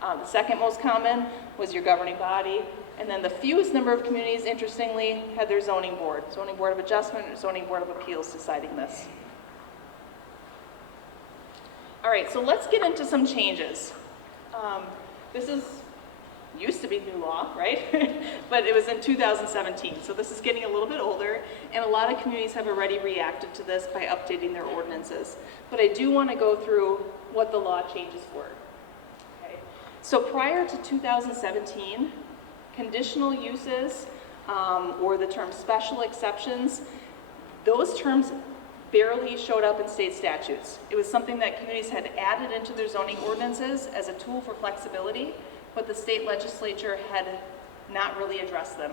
The second most common was your governing body. And then the fewest number of communities, interestingly, had their Zoning Board of Adjustment, or Zoning Board of Appeals deciding this. All right, so let's get into some changes. This used to be new law, right? But it was in 2017, so this is getting a little bit older, and a lot of communities have already reacted to this by updating their ordinances. But I do want to go through what the law changes were. Okay? So prior to 2017, conditional uses, or the term special exceptions, those terms barely showed up in state statutes. It was something that communities had added into their zoning ordinances as a tool for flexibility, but the state legislature had not really addressed them.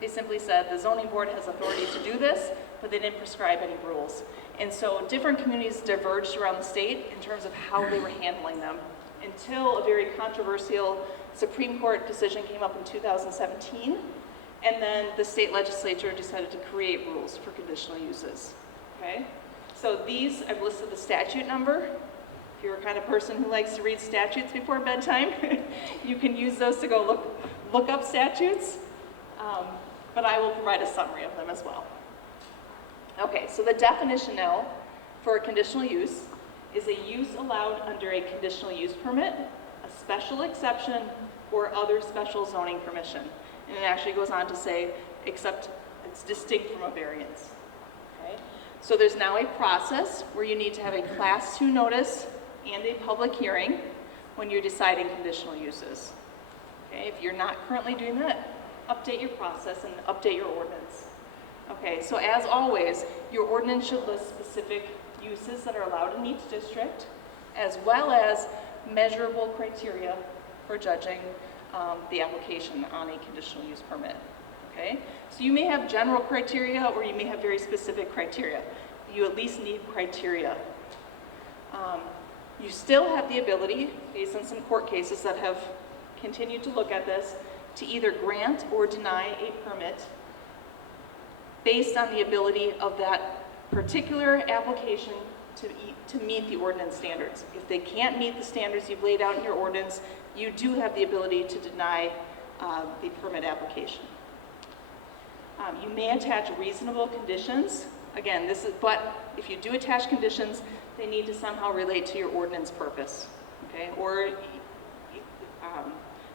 They simply said the zoning board has authority to do this, but they didn't prescribe any rules. And so different communities diverged around the state in terms of how they were handling them, until a very controversial Supreme Court decision came up in 2017, and then the state legislature decided to create rules for conditional uses. Okay? So these, I've listed the statute number. If you're a kind of person who likes to read statutes before bedtime, you can use those to go look up statutes, but I will provide a summary of them as well. Okay, so the definition now for a conditional use is a use allowed under a conditional use permit, a special exception, or other special zoning permission. And it actually goes on to say, except it's distinct from a variance. Okay? So there's now a process where you need to have a Class 2 notice and a public hearing when you're deciding conditional uses. Okay? If you're not currently doing that, update your process and update your ordinance. Okay, so as always, your ordinance should list specific uses that are allowed in each district, as well as measurable criteria for judging the application on a conditional use permit. Okay, so you may have general criteria or you may have very specific criteria. You at least need criteria. You still have the ability, based on some court cases that have continued to look at this, to either grant or deny a permit based on the ability of that particular application to meet the ordinance standards. If they can't meet the standards you've laid out in your ordinance, you do have the ability to deny the permit application. You may attach reasonable conditions. Again, but if you do attach conditions, they need to somehow relate to your ordinance purpose, okay? Or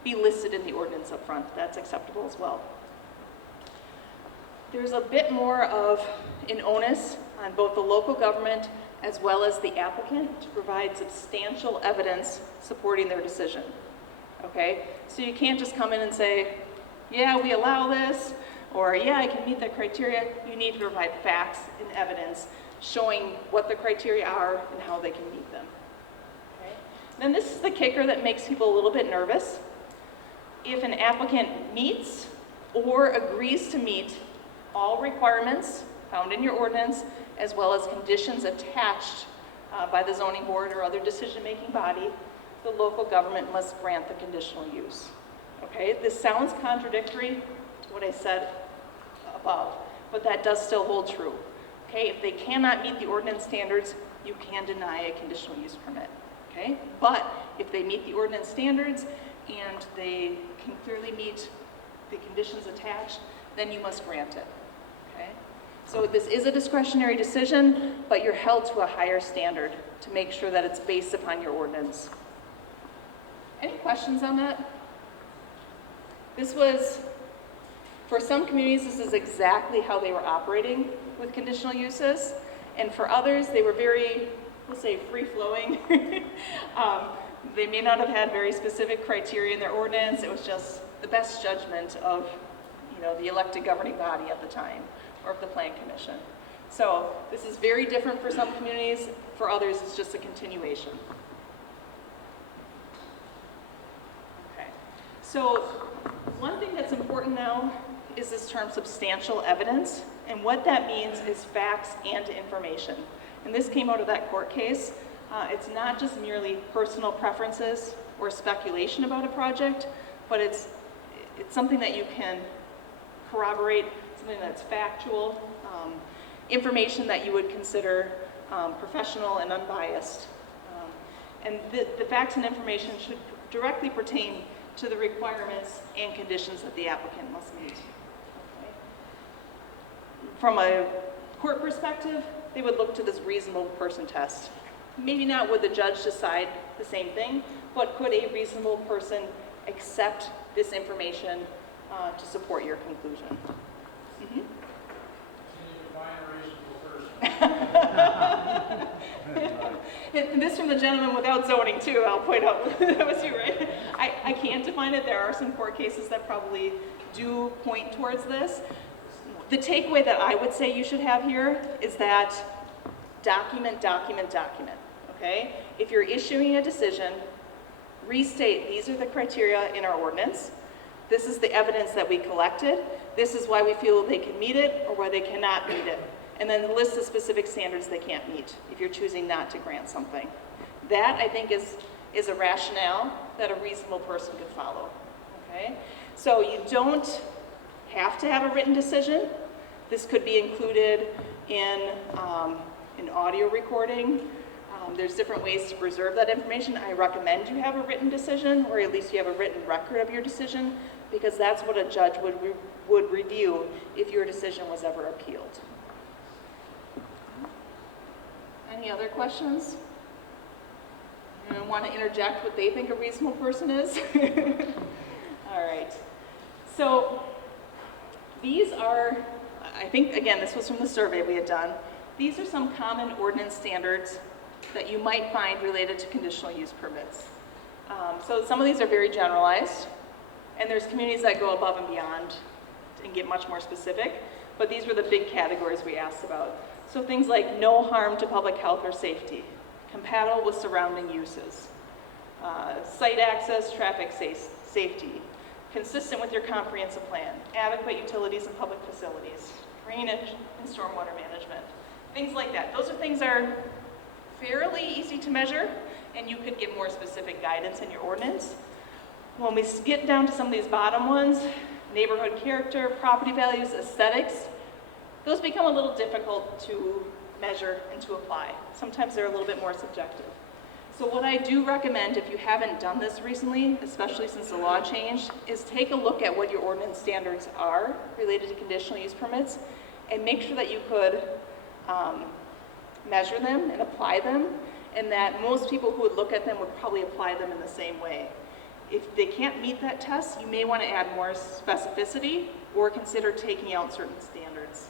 be listed in the ordinance up front. That's acceptable as well. There's a bit more of an onus on both the local government as well as the applicant to provide substantial evidence supporting their decision, okay? So you can't just come in and say, yeah, we allow this, or yeah, I can meet that criteria. You need to provide facts and evidence showing what the criteria are and how they can meet them, okay? Then this is the kicker that makes people a little bit nervous. If an applicant meets or agrees to meet all requirements found in your ordinance, as well as conditions attached by the zoning board or other decision-making body, the local government must grant the conditional use. Okay, this sounds contradictory to what I said above, but that does still hold true. Okay, if they cannot meet the ordinance standards, you can deny a conditional use permit. Okay, but if they meet the ordinance standards and they can clearly meet the conditions attached, then you must grant it. Okay? So this is a discretionary decision, but you're held to a higher standard to make sure that it's based upon your ordinance. Any questions on that? This was, for some communities, this is exactly how they were operating with conditional uses. And for others, they were very, we'll say, free-flowing. They may not have had very specific criteria in their ordinance. It was just the best judgment of, the elected governing body at the time, or of the Plan Commission. So this is very different for some communities. For others, it's just a continuation. Okay. So one thing that's important now is this term substantial evidence. And what that means is facts and information. And this came out of that court case. It's not just merely personal preferences or speculation about a project, but it's something that you can corroborate, something that's factual, information that you would consider professional and unbiased. And the facts and information should directly pertain to the requirements and conditions that the applicant must meet. Okay. From a court perspective, they would look to this reasonable person test. Maybe not would the judge decide the same thing, but could a reasonable person accept this information to support your conclusion? Mm-hmm. Can you define a reasonable person? And this from the gentleman without zoning too, I'll point out. That was you, right? I can't define it. There are some court cases that probably do point towards this. The takeaway that I would say you should have here is that document, document, document, okay? If you're issuing a decision, restate these are the criteria in our ordinance. This is the evidence that we collected. This is why we feel they can meet it or why they cannot meet it. And then list the specific standards they can't meet if you're choosing not to grant something. That, I think, is a rationale that a reasonable person could follow, okay? So you don't have to have a written decision. This could be included in an audio recording. There's different ways to preserve that information. I recommend you have a written decision, or at least you have a written record of your decision, because that's what a judge would review if your decision was ever appealed. Any other questions? Anyone want to interject what they think a reasonable person is? All right. So these are, I think, again, this was from the survey we had done. These are some common ordinance standards that you might find related to conditional use permits. So some of these are very generalized, and there's communities that go above and beyond and get much more specific, but these were the big categories we asked about. So things like no harm to public health or safety, compatible with surrounding uses, site access, traffic safety, consistent with your comprehensive plan, adequate utilities and public facilities, drainage and stormwater management, things like that. Those are things that are fairly easy to measure, and you could get more specific guidance in your ordinance. When we get down to some of these bottom ones, neighborhood character, property values, aesthetics, those become a little difficult to measure and to apply. Sometimes they're a little bit more subjective. So what I do recommend, if you haven't done this recently, especially since the law changed, is take a look at what your ordinance standards are related to conditional use permits and make sure that you could measure them and apply them, and that most people who would look at them would probably apply them in the same way. If they can't meet that test, you may want to add more specificity or consider taking out certain standards.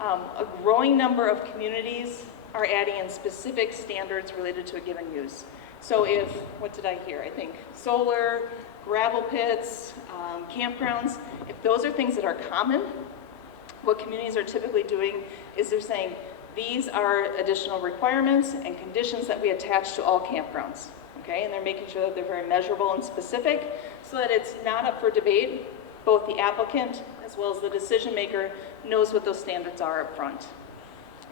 A growing number of communities are adding in specific standards related to a given use. So if, what did I hear? I think solar, gravel pits, campgrounds, if those are things that are common, what communities are typically doing is they're saying, these are additional requirements and conditions that we attach to all campgrounds, okay? And they're making sure that they're very measurable and specific so that it's not up for debate. Both the applicant as well as the decision maker knows what those standards are up front.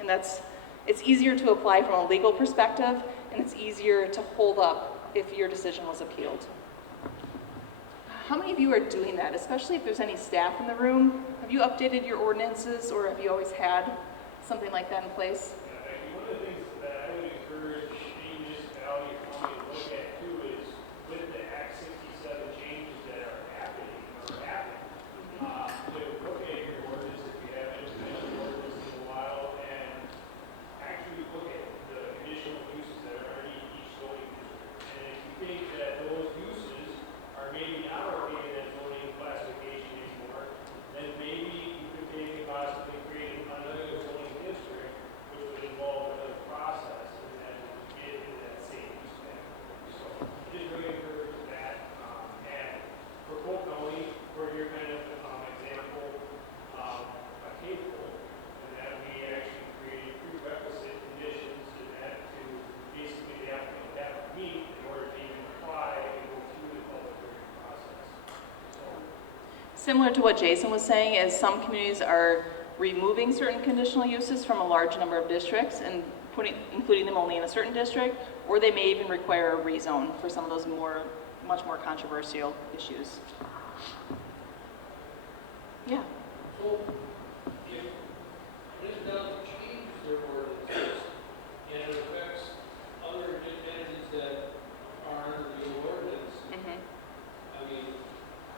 And it's easier to apply from a legal perspective, and it's easier to hold up if your decision was appealed. How many of you are doing that, especially if there's any staff in the room? Have you updated your ordinances, or have you always had something like that in place? One of the things that I would encourage any municipality or county to look at too is with the Act 67 changes that are happening, to look at your ordinance if you haven't implemented your ordinance in a while, and actually look at the conditional uses that are in each zoning district. And if you think that those uses are maybe not already in that zoning classification, Similar to what Jason was saying, is some communities are removing certain conditional uses from a large number of districts and including them only in a certain district, or they may even require a rezone for some of those much more controversial issues. Yeah. So, if MISDOT changes their ordinances and it affects other entities that are under the ordinance, I mean,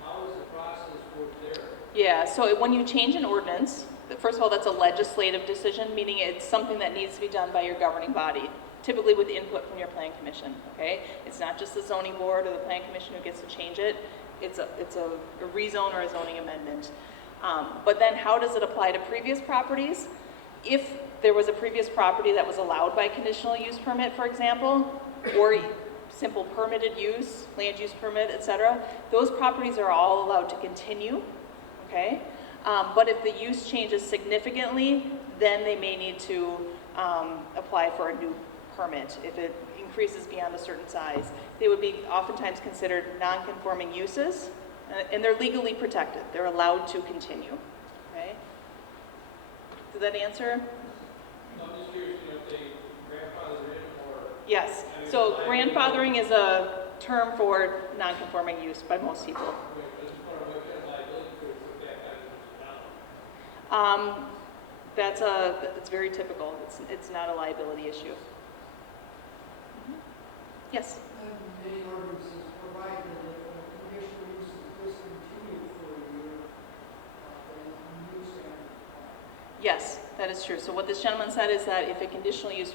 how does the process work there? Yeah, so when you change an ordinance, first of all, that's a legislative decision, meaning it's something that needs to be done by your governing body, typically with input from your plan commission, okay? It's not just the zoning board or the plan commission who gets to change it. It's a rezone or a zoning amendment. But then how does it apply to previous properties? If there was a previous property that was allowed by conditional use permit, for example, or simple permitted use, land use permit, etc., those properties are all allowed to continue, okay? But if the use changes significantly, then they may need to apply for a new permit. If it increases beyond a certain size, they would be oftentimes considered non-conforming uses, and they're legally protected. They're allowed to continue, okay? Does that answer? I'm just curious, you know, if they grandfather in or... Yes. So grandfathering is a term for non-conforming use by most people. I just wonder what kind of liability could it put that guy down? It's very typical. It's not a liability issue. Yes? Many ordinances provide that if a conditional use is discontinued for a year, then use and Yes, that is true. So what this gentleman said is that if a conditional use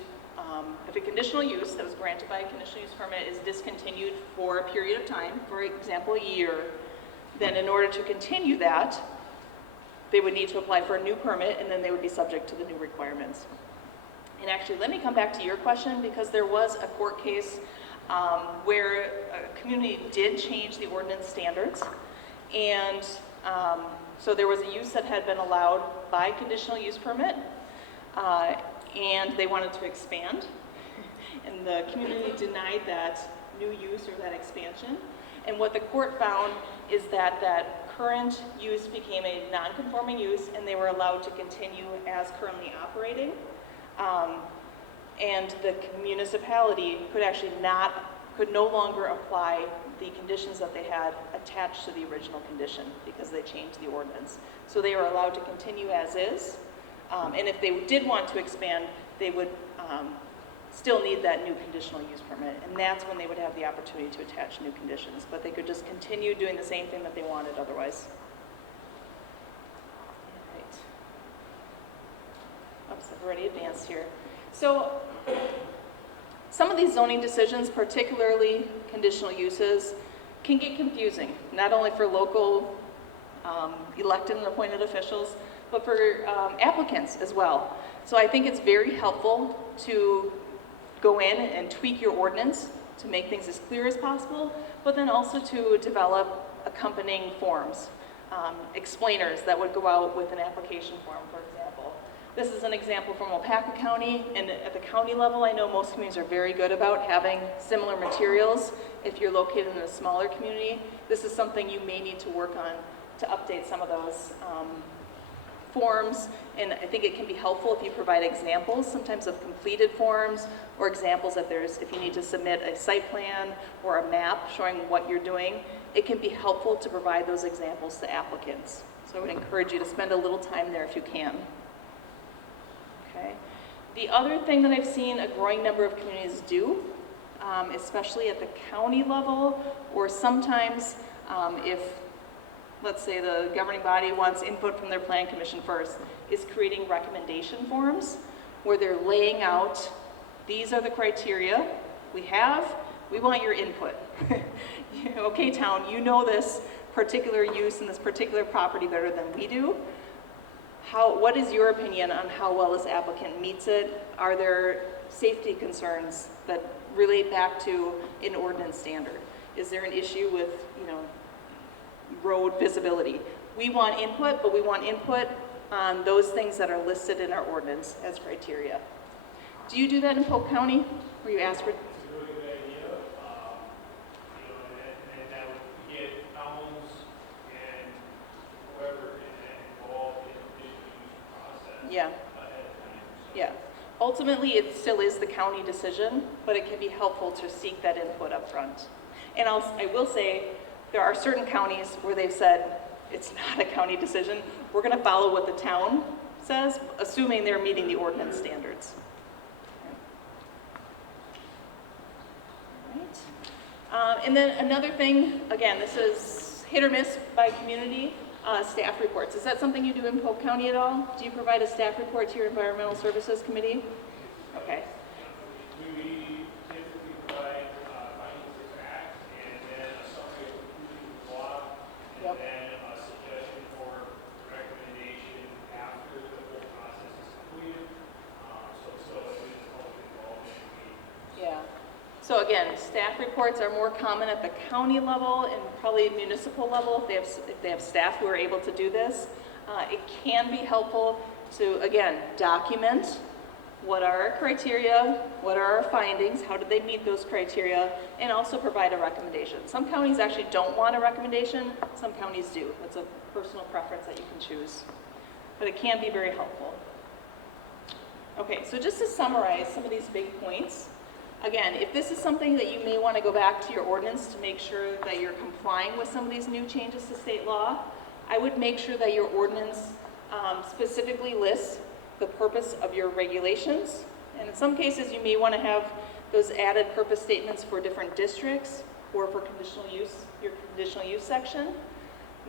that was granted by a conditional use permit is discontinued for a period of time, for example, a year, then in order to continue that, they would need to apply for a new permit, and then they would be subject to the new requirements. And actually, let me come back to your question, because there was a court case where a community did change the ordinance standards, and so there was a use that had been allowed by conditional use permit, and they wanted to expand, and the community denied that new use or that expansion. And what the court found is that that current use became a non-conforming use, and they were allowed to continue as currently operating. And the municipality could no longer apply the conditions that they had attached to the original condition because they changed the ordinance. So they were allowed to continue as is. And if they did want to expand, they would still need that new conditional use permit. And that's when they would have the opportunity to attach new conditions. But they could just continue doing the same thing that they wanted otherwise. All right. Oops, I've already advanced here. So some of these zoning decisions, particularly conditional uses, can get confusing, not only for local elected and appointed officials, but for applicants as well. So I think it's very helpful to go in and tweak your ordinance to make things as clear as possible, but then also to develop accompanying forms, explainers that would go out with an application form, for example. This is an example from Opaka County, and at the county level, I know most communities are very good about having similar materials. If you're located in a smaller community, this is something you may need to work on to update some of those forms, and I think it can be helpful if you provide examples, sometimes of completed forms, or examples if you need to submit a site plan or a map showing what you're doing. It can be helpful to provide those examples to applicants. So I would encourage you to spend a little time there if you can. Okay. The other thing that I've seen a growing number of communities do, especially at the county level, or sometimes if, let's say, the governing body wants input from their plan commission first, is creating recommendation forms where they're laying out, these are the criteria we want your input. Okay, town, you know this particular use and this particular property better than we do. What is your opinion on how well this applicant meets it? Are there safety concerns that relate back to an ordinance standard? Is there an issue with, road visibility? We want input, but we want input on those things that are listed in our ordinance as criteria. Do you do that in Polk County, where you ask for? It's a really good idea. And that would get towns and Yeah. Yeah. Ultimately, it still is the county decision, but it can be helpful to seek that input up front. And I will say, there are certain counties where they've said, it's not a county decision. We're going to follow what the town says, assuming they're meeting the ordinance standards. All right. And then another thing, again, this is hit or miss by community, staff reports. Is that something you do in Polk County at all? Do you provide a staff report to your Environmental Services Committee? Okay. We typically provide findings of fact, and then a summary of conclusions of law, and Yep. then a suggestion for recommendation after the whole process is completed. So it is public involvement. Yeah. So again, staff reports are more common at the county level and probably municipal level if they have staff who are able to do this. It can be helpful to, again, document what are our criteria, what are our findings, how did they meet those criteria, and also provide a recommendation. Some counties actually don't want a recommendation, some counties do. That's a personal preference that you can choose. But it can be very helpful. Okay, so just to summarize some of these big points, again, if this is something that you may want to go back to your ordinance to make sure that you're complying with some of these new changes to state law, I would make sure that your ordinance specifically lists the purpose of your regulations. And in some cases, you may want to have those added purpose statements for different districts or for conditional use, your conditional use section.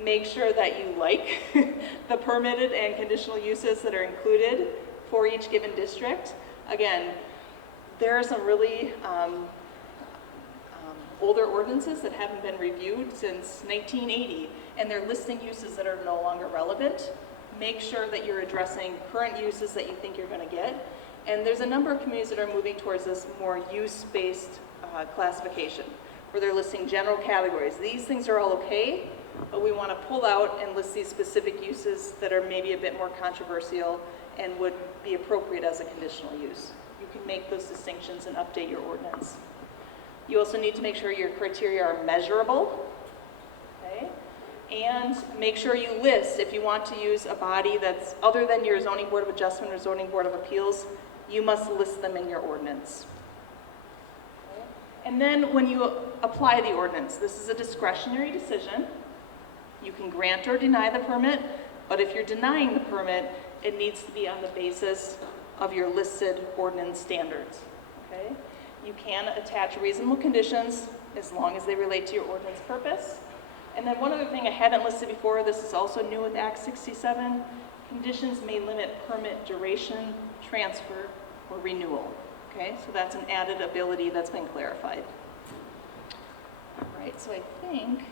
Make sure that you like the permitted and conditional uses that are included for each given district. Again, there are some really older ordinances that haven't been reviewed since 1980, and they're listing uses that are no longer relevant. Make sure that you're addressing current uses that you think you're going to get. And there's a number of communities that are moving towards this more use-based classification, where they're listing general categories. These things are all okay, but we want to pull out and list these specific uses that are maybe a bit more controversial and would be appropriate as a conditional use. You can make those distinctions and update your ordinance. You also need to make sure your criteria are measurable, okay? And make sure you list, if you want to use a body that's other than your zoning board of adjustment or zoning board of appeals, you must list them in your ordinance. Okay? And then when you apply the ordinance, this is a discretionary decision. You can grant or deny the permit, but if you're denying the permit, it needs to be on the basis of your listed ordinance standards, okay? You can attach reasonable conditions as long as they relate to your ordinance purpose. And then one other thing I hadn't listed before, this is also new with Act 67, conditions may limit permit duration, transfer, or renewal, okay? So that's an added ability that's been clarified. All right, so I think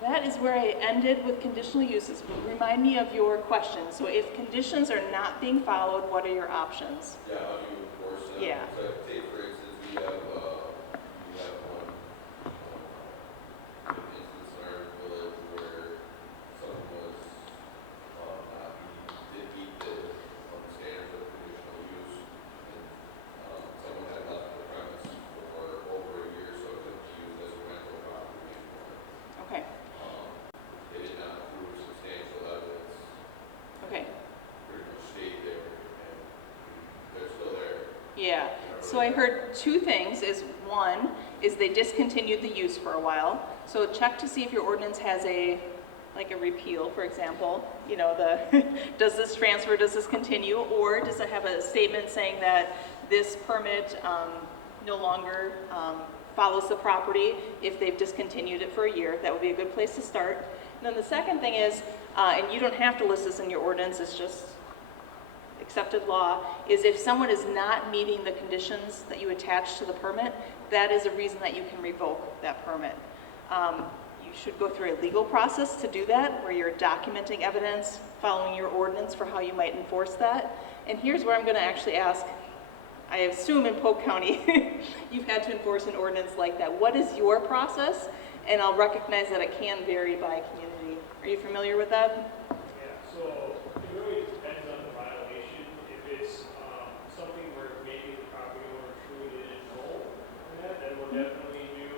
that is where I ended with conditional uses. Remind me of your question. So if conditions are not being followed, what are your options? Yeah, how do you enforce them? Yeah. So take, for instance, we have one instance in our village where someone was didn't meet the standards of conditional use, and someone had left the premise for over a year, so it couldn't be used as a rental property anymore. Okay. They did not prove substantial evidence. Okay. Pretty much stayed there, and they're still there. Yeah. So I heard two things. Is one is they discontinued the use for a while. So check to see if your ordinance has a repeal, for example. You know, does this transfer, does this continue, or does it have a statement saying that this permit no longer follows the property if they've discontinued it for a year? That would be a good place to start. And then the second thing is, and you don't have to list this in your ordinance, it's just accepted law, is if someone is not meeting the conditions that you attach to the permit, that is a reason that you can revoke that permit. You should go through a legal process to do that, where you're documenting evidence, following your ordinance for how you might enforce that. And here's where I'm going to actually ask, I assume in Polk County, you've had to enforce an ordinance like that. What is your process? And I'll recognize that it can vary by community. Are you familiar with that? Yeah, so it really depends on the violation. If it's something where maybe the property owner truly didn't know that, then we'll definitely do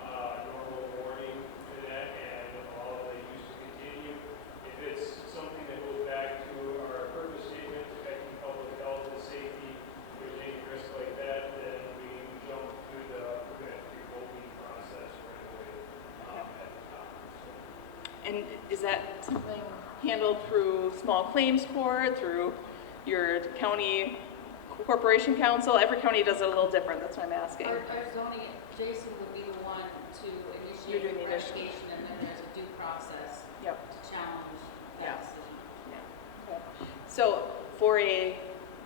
normal warning to that and allow the use to continue. If it's something that goes back to our purpose And is that something handled through small claims court, through your county corporation council? Every county does it a little different, that's why I'm asking. Our zoning, Jason would be the one to You're initiate doing the the initial. investigation, and then there's a due process Yep. to challenge Yeah. that decision. So for a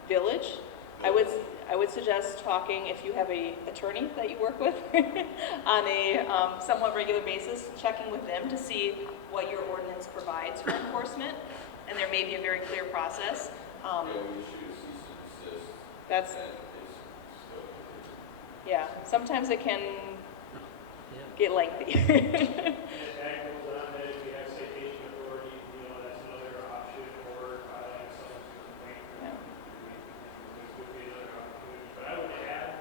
village, I would suggest talking, if you have a attorney that you work with on a somewhat regular basis, checking with them to see what your ordinance provides for enforcement, and there may be a very clear process. Yeah, we issue a cease and desist, That's, and it's still. yeah, sometimes it can get lengthy. And if that goes on, then if we have citation authority, that's another option, or filing some complaint. Yeah. This would be another opportunity. But I would add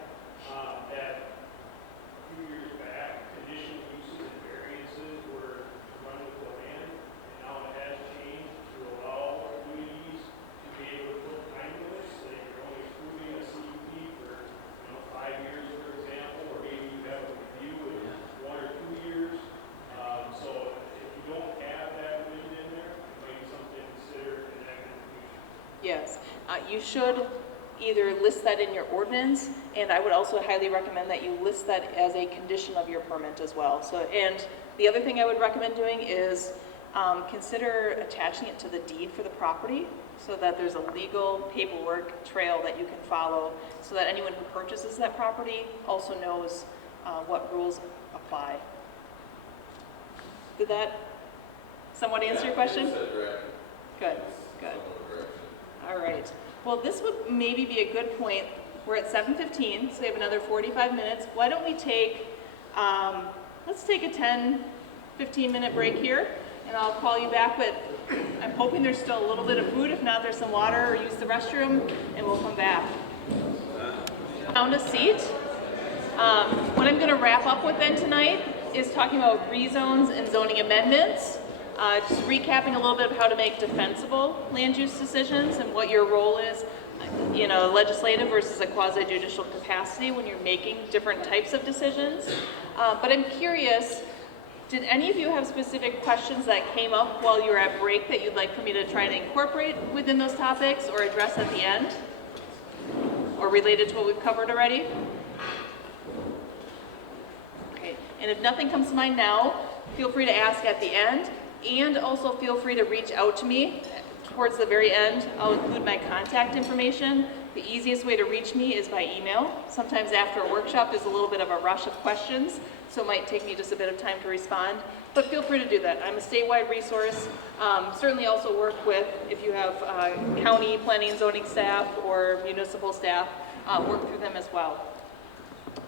that a few years back, conditional uses and variances were run with the land, and now it has changed to allow communities to be able to put time limits, so that you're only approving a CUP for 5 years, for example, or maybe you have a review in 1 or 2 years. So if you don't have that written in there, it might be something to consider in that in the future. Yes, you should either list that in your ordinance, and I would also highly recommend that you list that as a condition of your permit as well. So, and the other thing I would recommend doing is consider attaching it to the deed for the property, so that there's a legal paperwork trail that you can follow, so that anyone who purchases that property also knows what rules apply. Did that somewhat answer your question? It's a direction. Good, It's good. somewhat a direction. All right. Well, this would maybe be a good point. We're at 7:15, so we have another 45 minutes. Why don't we take, let's take a 10, 15-minute break here, and I'll call you back, but I'm hoping there's still a little bit of food. If not, there's some water, or use the restroom, and we'll come back. Found a seat. What I'm going to wrap up with then tonight is talking about rezones and zoning amendments. Just recapping a little bit of how to make defensible land use decisions and what your role is, legislative versus a quasi-judicial capacity when you're making different types of decisions. But I'm curious, did any of you have specific questions that came up while you were at break that you'd like for me to try to incorporate within those topics or address at the end? Or related to what we've covered already? Okay, and if nothing comes to mind now, feel free to ask at the end. And also feel free to reach out to me towards the very end. I'll include my contact information. The easiest way to reach me is by email. Sometimes after a workshop, there's a little bit of a rush of questions, so it might take me just a bit of time to respond. But feel free to do that. I'm a statewide resource. Certainly also work with, if you have county planning and zoning staff or municipal staff, work through them as well.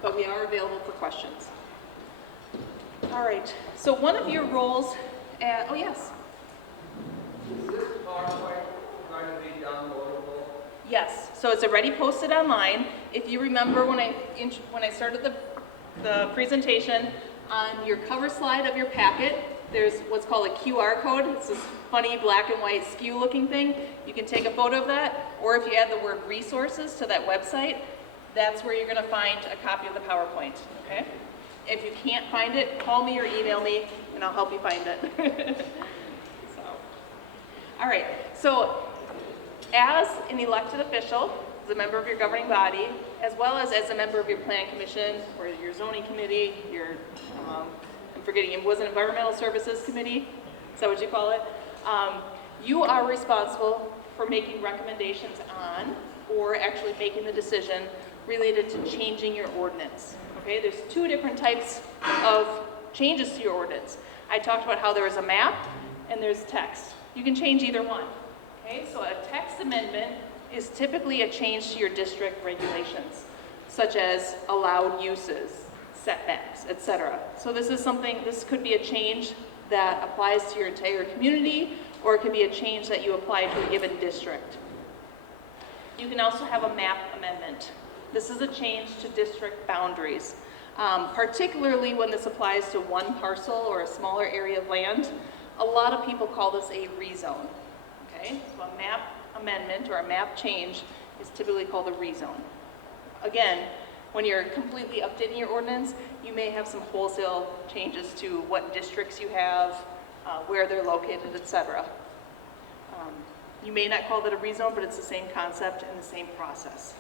But we are available for questions. All right, so one of your roles, oh yes. Is this PowerPoint going to be downloadable? Yes, so it's already posted online. If you remember when I started the presentation, on your cover slide of your packet, there's what's called a QR code. It's this funny black and white skew looking thing. You can take a photo of that, or if you add the word resources to that website, that's where you're going to find a copy of the PowerPoint, okay? If you can't find it, call me or email me, and I'll help you find it. All right, so as an elected official, as a member of your governing body, as well as a member of your plan commission or your zoning committee, I'm forgetting, it was an environmental services committee, is that what you call it? You are responsible for making recommendations on, or actually making the decision related to changing your ordinance. Okay, there's two different types of changes to your ordinance. I talked about how there is a map and there's text. You can change either one. Okay, so a text amendment is typically a change to your district regulations, such as allowed uses, setbacks, etc. So this could be a change that applies to your entire community, or it could be a change that you apply to a given district. You can also have a map amendment. This is a change to district boundaries, particularly when this applies to one parcel or a smaller area of land. A lot of people call this a rezone. Okay, so a map amendment or a map change is typically called a rezone. Again, when you're completely updating your ordinance, you may have some wholesale changes to what districts you have, where they're located, etc. You may not call that a rezone, but it's the same concept and the same process.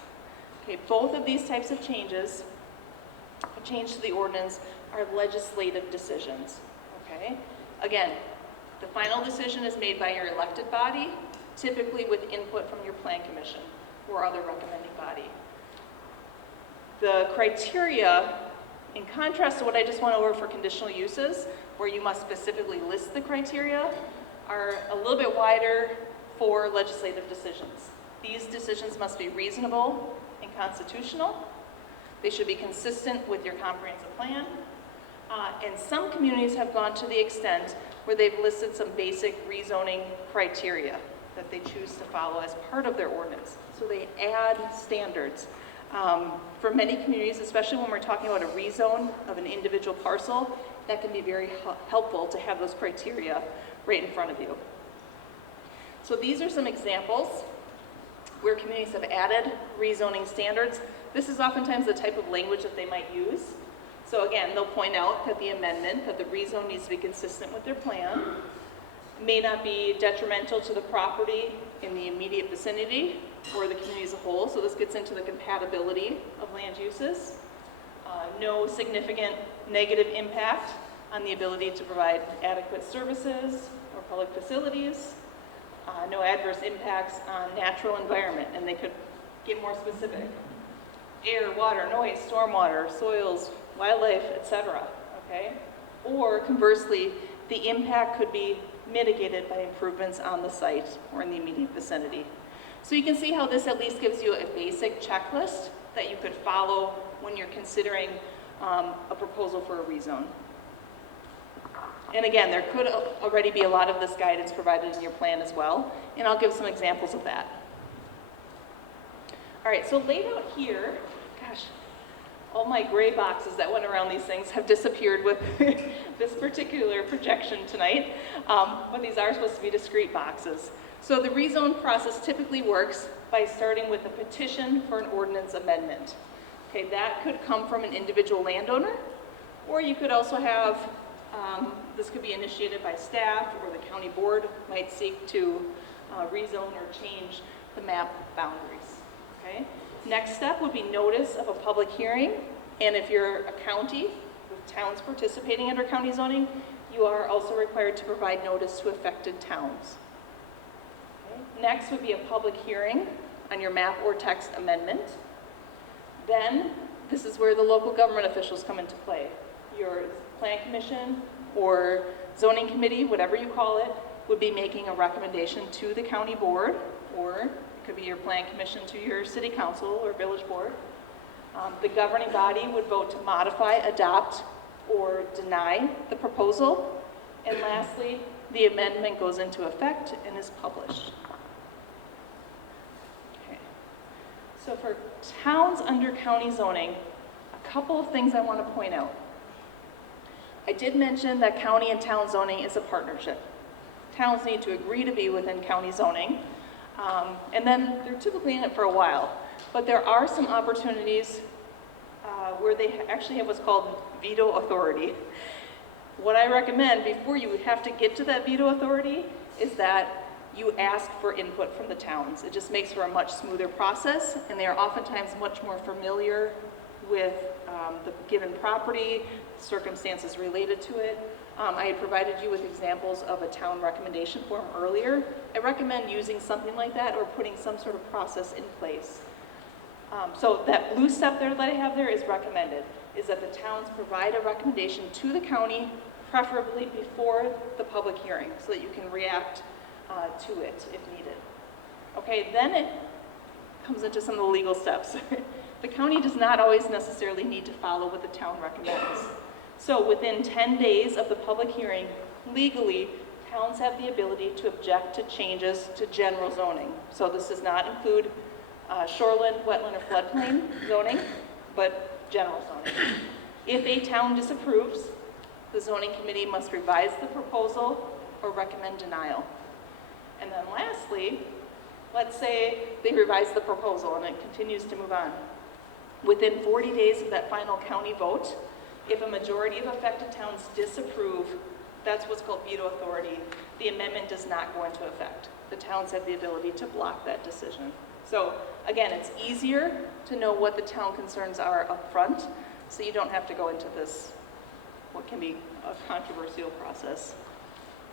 Okay, both of these types of changes, a change to the ordinance, are legislative decisions. Okay, again, the final decision is made by your elected body, typically with input from your plan commission or other recommending body. The criteria, in contrast to what I just went over for conditional uses, where you must specifically list the criteria, are a little bit wider for legislative decisions. These decisions must be reasonable and constitutional. They should be consistent with your comprehensive plan. And some communities have gone to the extent where they've listed some basic rezoning criteria that they choose to follow as part of their ordinance. So they add standards. For many communities, especially when we're talking about a rezone of an individual parcel, that can be very helpful to have those criteria right in front of you. So these are some examples where communities have added rezoning standards. This is oftentimes the type of language that they might use. So again, they'll point out that the amendment, that the rezone needs to be consistent with their plan, may not be detrimental to the property in the immediate vicinity or the community as a whole. So this gets into the compatibility of land uses. No significant negative impact on the ability to provide adequate services or public facilities. No adverse impacts on natural environment, and they could get more specific. Air, water, noise, stormwater, soils, wildlife, etc. Okay? Or conversely, the impact could be mitigated by improvements on the site or in the immediate vicinity. So you can see how this at least gives you a basic checklist that you could follow when you're considering a proposal for a rezone. And again, there could already be a lot of this guidance provided in your plan as well, and I'll give some examples of that. All right, so laid out here, gosh, all my gray boxes that went around these things have disappeared with this particular projection tonight, but these are supposed to be discrete boxes. So the rezone process typically works by starting with a petition for an ordinance amendment. Okay, that could come from an individual landowner, or you could also have, this could be initiated by staff, or the county board might seek to rezone or change the map boundaries. Okay? Next step would be notice of a public hearing, and if you're a county with towns participating under county zoning, you are also required to provide notice to affected towns. Okay? Next would be a public hearing on your map or text amendment. Then, this is where the local government officials come into play. Your plan commission or zoning committee, whatever you call it, would be making a recommendation to the county board, or it could be your plan commission to your city council or village board. The governing body would vote to modify, adopt, or deny the proposal. And lastly, the amendment goes into effect and is published. Okay. So for towns under county zoning, a couple of things I want to point out. I did mention that county and town zoning is a partnership. Towns need to agree to be within county zoning, and then they're typically in it for a while. But there are some opportunities where they actually have what's called veto authority. What I recommend before you have to get to that veto authority is that you ask for input from the towns. It just makes for a much smoother process, and they are oftentimes much more familiar with the given property, circumstances related to it. I had provided you with examples of a town recommendation form earlier. I recommend using something like that or putting some sort of process in place. So that blue step there that I have there is recommended, is that the towns provide a recommendation to the county, preferably before the public hearing, so that you can react to it if needed. Okay, then it comes into some of the legal steps. The county does not always necessarily need to follow what the town recommends. So within 10 days of the public hearing, legally, towns have the ability to object to changes to general zoning. So this does not include shoreline, wetland, or floodplain zoning, but general zoning. If a town disapproves, the zoning committee must revise the proposal or recommend denial. And then lastly, let's say they revise the proposal and it continues to move on. Within 40 days of that final county vote, if a majority of affected towns disapprove That's what's called veto authority. The amendment does not go into effect. The towns have the ability to block that decision. So again, it's easier to know what the town concerns are up front, so you don't have to go into this, what can be a controversial process.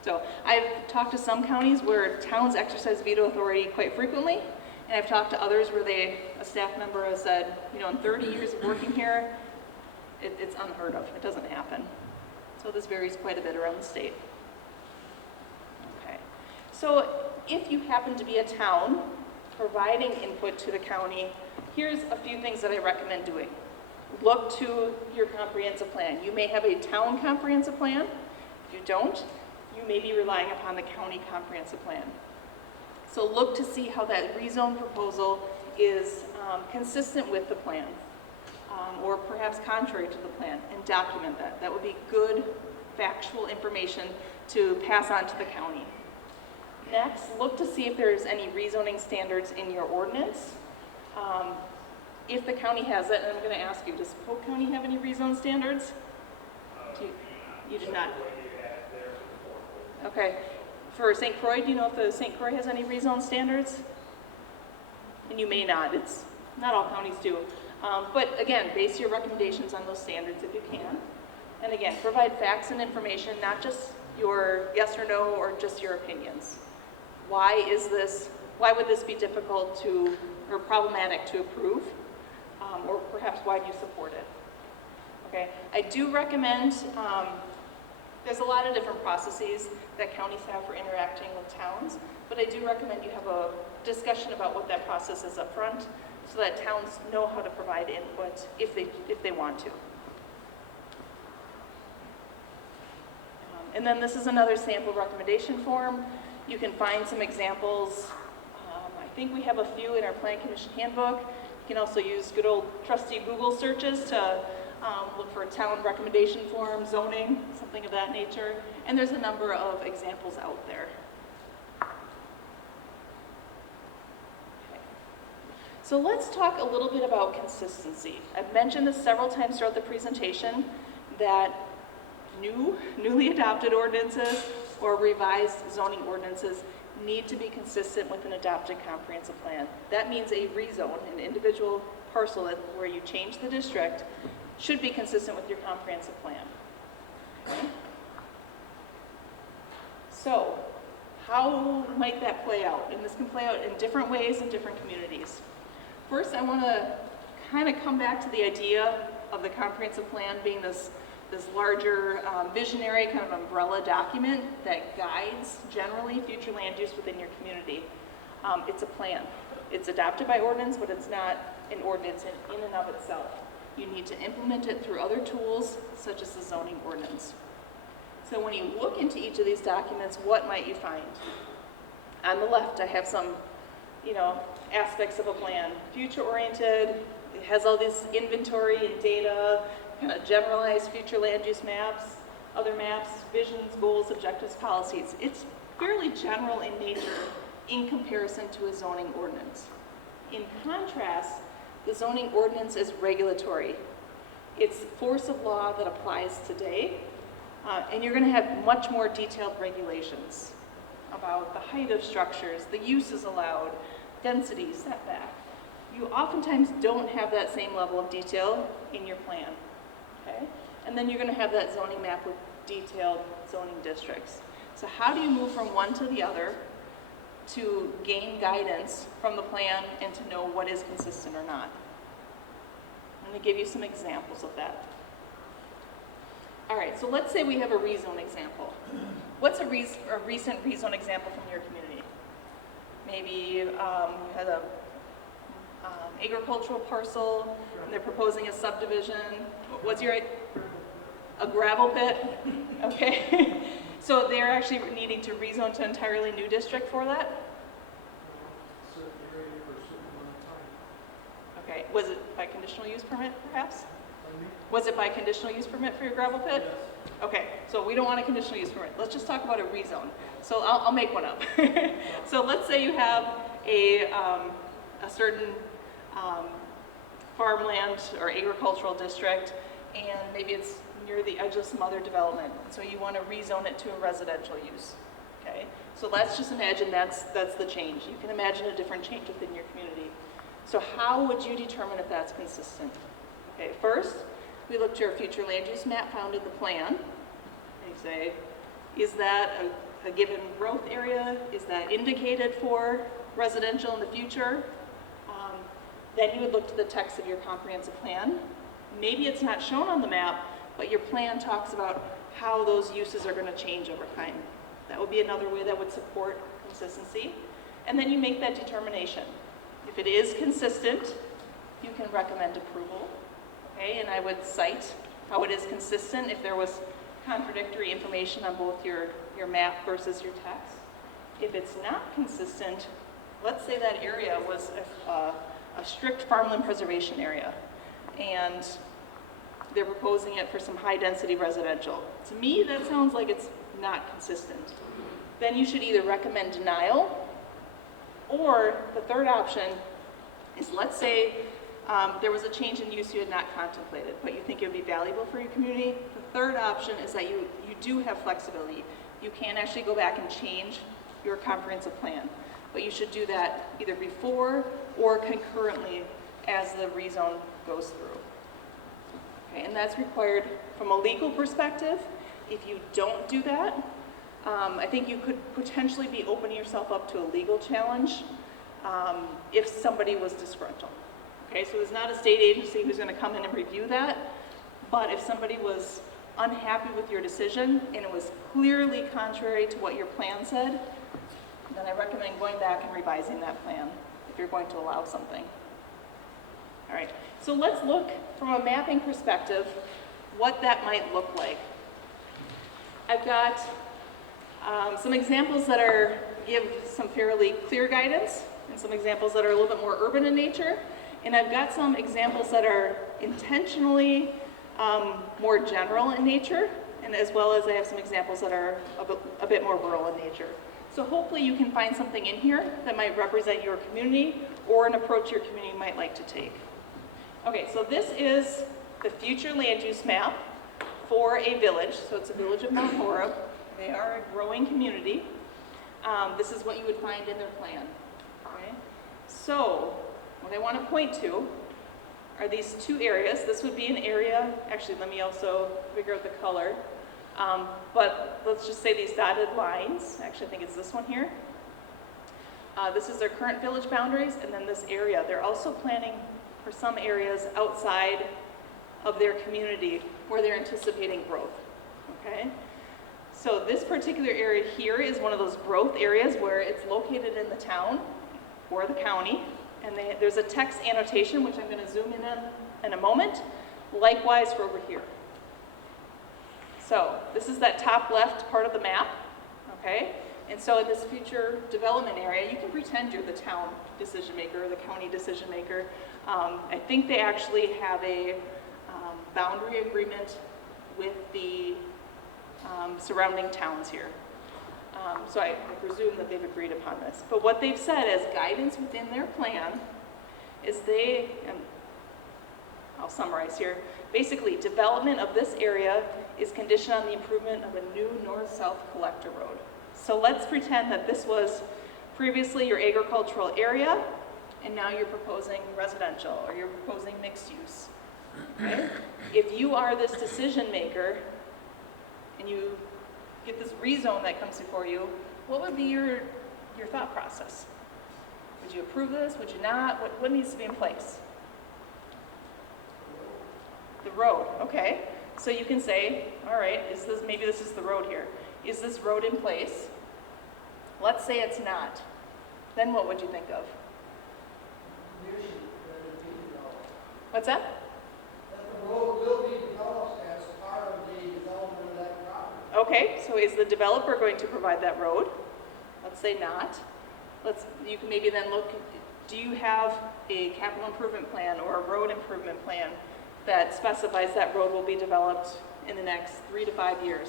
So I've talked to some counties where towns exercise veto authority quite frequently, and I've talked to others where a staff member has said, you know, in 30 years of working here, it's unheard of. It doesn't happen. So this varies quite a bit around the state. Okay. So if you happen to be a town providing input to the county, here's a few things that I recommend doing. Look to your comprehensive plan. You may have a town comprehensive plan. If you don't, you may be relying upon the county comprehensive plan. So look to see how that rezone proposal is consistent with the plan, or perhaps contrary to the plan, and document that. That would be good factual information to pass on to the county. Next, look to see if there's any rezoning standards in your ordinance. If the county has it, and I'm going to ask you, does Polk County have any rezone standards? You do not. Okay. For St. Croix, do you know if the St. Croix has any rezone standards? And you may not. It's not all counties do. But again, base your recommendations on those standards if you can. And again, provide facts and information, not just your yes or no or just your opinions. Why would this be difficult to, or problematic to approve? Or perhaps why do you support it? Okay, I do recommend, there's a lot of different processes that counties have for interacting with towns, but I do recommend you have a discussion about what that process is up front so that towns know how to provide input if they want to. And then this is another sample recommendation form. You can find some examples. I think we have a few in our Plan Commission handbook. You can also use good old trusty Google searches to look for town recommendation form, zoning, something of that nature. And there's a number of examples out there. Okay. So let's talk a little bit about consistency. I've mentioned this several times throughout the presentation that newly adopted ordinances or revised zoning ordinances need to be consistent with an adopted comprehensive plan. That means a rezone, an individual parcel where you change the district, should be consistent with your comprehensive plan. Okay? So, how might that play out? And this can play out in different ways in different communities. First, I want to kind of come back to the idea of the comprehensive plan being this larger visionary kind of umbrella document that guides generally future land use within your community. It's a plan. It's adopted by ordinance, but it's not an ordinance in and of itself. You need to implement it through other tools, such as the zoning ordinance. So when you look into each of these documents, what might you find? On the left, I have some, aspects of a plan. Future-oriented, it has all this inventory and data, kind of generalized future land use maps, other maps, visions, goals, objectives, policies. It's fairly general in nature in comparison to a zoning ordinance. In contrast, the zoning ordinance is regulatory. It's force of law that applies today, and you're going to have much more detailed regulations about the height of structures, the uses allowed, density, setback. You oftentimes don't have that same level of detail in your plan. Okay? And then you're going to have that zoning map with detailed zoning districts. So how do you move from one to the other to gain guidance from the plan and to know what is consistent or not? I'm going to give you some examples of that. All right, so let's say we have a rezone example. What's a recent rezone example from your community? Maybe you had a agricultural parcel, and they're proposing a subdivision. What's your, a gravel pit? Okay. So they're actually needing to rezone to an entirely new district for that? Certain area for a certain amount of time. Okay. Was it by conditional use permit, perhaps? Pardon me? Was it by conditional use permit for your gravel pit? Yes. Okay, so we don't want a conditional use permit. Let's just talk about a rezone. So I'll make one up. So let's say you have a certain farmland or agricultural district, and maybe it's near the edge of some other development. So you want to rezone it to a residential use, okay? So let's just imagine that's the change. You can imagine a different change within your community. So how would you determine if that's consistent? Okay, first, we look to our future land use map found in the plan. And you say, is that a given growth area? Is that indicated for residential in the future? Then you would look to the text of your comprehensive plan. Maybe it's not shown on the map, but your plan talks about how those uses are going to change over time. That would be another way that would support consistency. And then you make that determination. If it is consistent, you can recommend approval. Okay, and I would cite how it is consistent if there was contradictory information on both your map versus your text. If it's not consistent, let's say that area was a strict farmland preservation area, and they're proposing it for some high-density residential. To me, that sounds like it's not consistent. Then you should either recommend denial, or the third option is, let's say there was a change in use you had not contemplated, but you think it would be valuable for your community. The third option is that you do have flexibility. You can actually go back and change your comprehensive plan, but you should do that either before or concurrently as the rezone goes through. Okay, and that's required from a legal perspective. If you don't do that, I think you could potentially be opening yourself up to a legal challenge if somebody was disgruntled. Okay, so there's not a state agency who's going to come in and review that, but if somebody was unhappy with your decision and it was clearly contrary to what your plan said, then I recommend going back and revising that plan if you're going to allow something. All right, so let's look from a mapping perspective what that might look like. I've got some examples that give some fairly clear guidance, and some examples that are a little bit more urban in nature, and I've got some examples that are intentionally more general in nature, and as well as I have some examples that are a bit more rural in nature. So hopefully you can find something in here that might represent your community or an approach your community might like to take. Okay, so this is the future land use map for a village. So it's a village of Mount Horeb. They are a growing community. This is what you would find in their plan. Okay? So what I want to point to are these two areas. This would be an area, actually let me also figure out the color. But let's just say these dotted lines, actually I think it's this one here. This is their current village boundaries, and then this area. They're also planning for some areas outside of their community where they're anticipating growth, okay? So this particular area here is one of those growth areas where it's located in the town or the county, and there's a text annotation, which I'm gonna zoom in on in a moment, likewise for over here. So this is that top left part of the map, okay? And so in this future development area, you can pretend you're the town decision maker or the county decision maker. I think they actually have a boundary agreement with the surrounding towns here. So I presume that they've agreed upon this. But what they've said as guidance within their plan is and I'll summarize here, basically development of this area is conditioned on the improvement of a new north-south collector road. So let's pretend that this was previously your agricultural area, and now you're proposing residential, or you're proposing mixed use. Okay? If you are this decision maker, and you get this rezone that comes before you, what would be your thought process? Would you approve this? Would you not? What needs to be in place? The road, okay. So you can say, all right, maybe this is the road here. Is this road in place? Let's say it's not. Then what would you think of? Condition that it be developed. What's that? That the road will be developed as part of the development of that property. Okay, so is the developer going to provide that road? Let's say not. You can maybe then look, do you have a capital improvement plan or a road improvement plan that specifies that road will be developed in the next 3 to 5 years?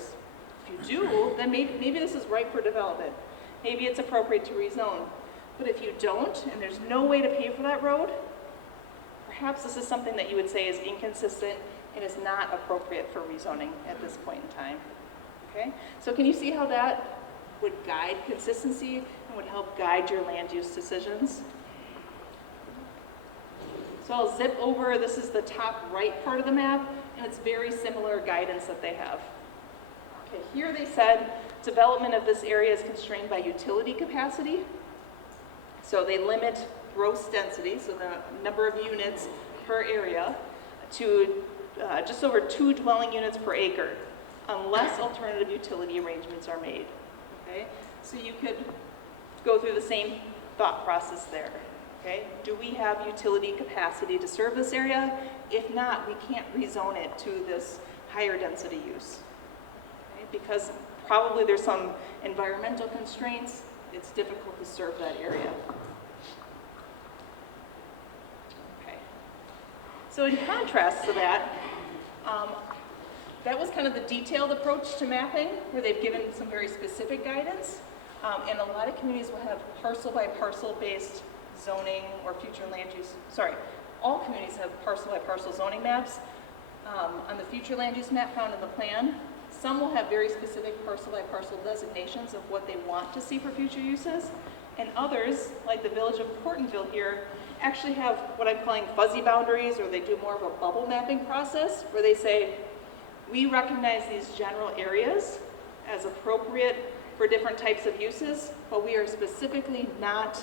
If you do, then maybe this is ripe for development. Maybe it's appropriate to rezone. But if you don't, and there's no way to pay for that road, perhaps this is something that you would say is inconsistent and is not appropriate for rezoning at this point in time. Okay? So can you see how that would guide consistency and would help guide your land use decisions? So I'll zip over, this is the top right part of the map, and it's very similar guidance that they have. Okay, here they said development of this area is constrained by utility capacity. So they limit gross density, so the number of units per area, to just over 2 dwelling units per acre, unless alternative utility arrangements are made. Okay, so you could go through the same thought process there. Okay, do we have utility capacity to serve this area? If not, we can't rezone it to this higher density use. Okay, because probably there's some environmental constraints, it's difficult to serve that area. Okay, so in contrast to that, that was kind of the detailed approach to mapping, where they've given some very specific guidance. And a lot of communities will have parcel by parcel based zoning or future land use. Sorry, all communities have parcel by parcel zoning maps. On the future land use map found in the plan, some will have very specific parcel by parcel designations of what they want to see for future uses. And others, like the village of Portonville here, actually have what I'm calling fuzzy boundaries, or they do more of a bubble mapping process, where they say, we recognize these general areas as appropriate for different types of uses, but we are specifically not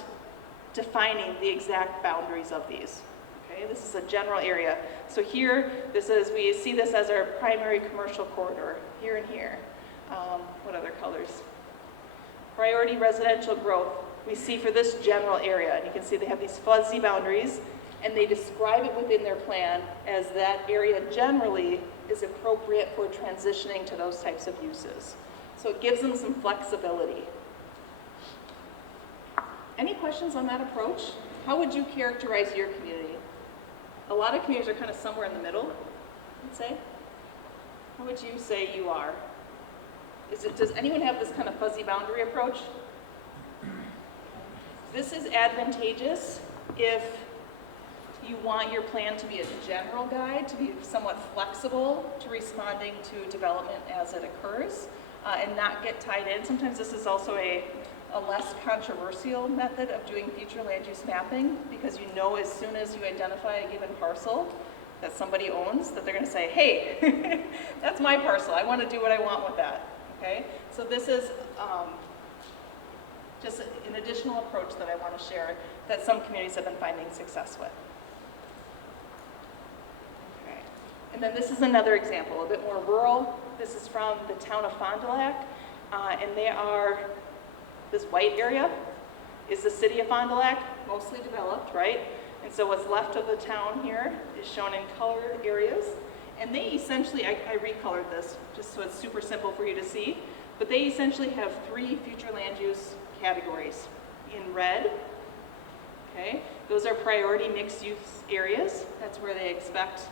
defining the exact boundaries of these. Okay, this is a general area. So here, we see this as our primary commercial corridor, here and here. What other colors? Priority residential growth, we see for this general area, and you can see they have these fuzzy boundaries, and they describe it within their plan as that area generally is appropriate for transitioning to those types of uses. So it gives them some flexibility. Any questions on that approach? How would you characterize your community? A lot of communities are kind of somewhere in the middle, I'd say. How would you say you are? Does anyone have this kind of fuzzy boundary approach? This is advantageous if you want your plan to be a general guide, to be somewhat flexible to responding to development as it occurs, and not get tied in. Sometimes this is also a less controversial method of doing future land use mapping, because you know as soon as you identify a given parcel that somebody owns, that they're going to say, hey, that's my parcel, I want to do what I want with that. Okay? So this is just an additional approach that I want to share that some communities have been finding success with. Okay. And then this is another example, a bit more rural. This is from the town of Fond du Lac, and they are, this white area is the city of Fond du Lac, mostly developed, right? And so what's left of the town here is shown in colored areas. And they essentially, I recolored this just so it's super simple for you to see, but they essentially have 3 future land use categories. In red, okay, those are priority mixed use areas. That's where they expect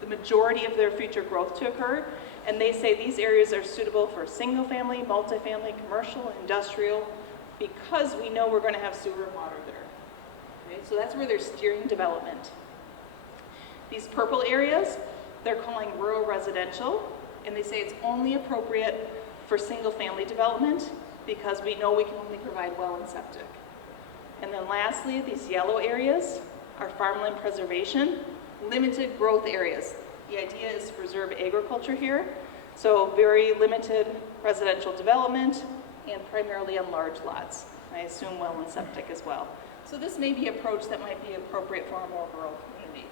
the majority of their future growth to occur. And they say these areas are suitable for single family, multifamily, commercial, industrial, because we know we're going to have sewer and water there. Okay, so that's where they're steering development. These purple areas, they're calling rural residential, and they say it's only appropriate for single family development because we know we can only provide well and septic. And then lastly, these yellow areas are farmland preservation, limited growth areas. The idea is to preserve agriculture here, so very limited residential development and primarily on large lots. I assume well and septic as well. So this may be an approach that might be appropriate for a more rural community.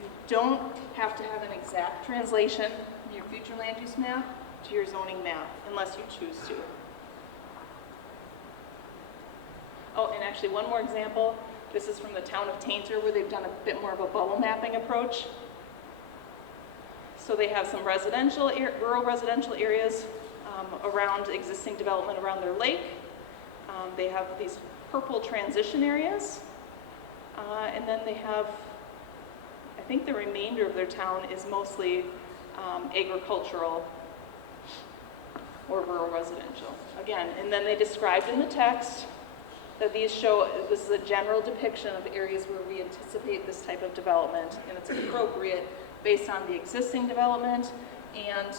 You don't have to have an exact translation from your future land use map to your zoning map unless you choose to. Oh, and actually one more example. This is from the town of Tainter, where they've done a bit more of a bubble mapping approach. So they have some rural residential areas around existing development around their lake. They have these purple transition areas. And then they have, I think the remainder of their town is mostly agricultural or rural residential. Again, and then they described in the text that these show, this is a general depiction of areas where we anticipate this type of development, and it's appropriate based on the existing development and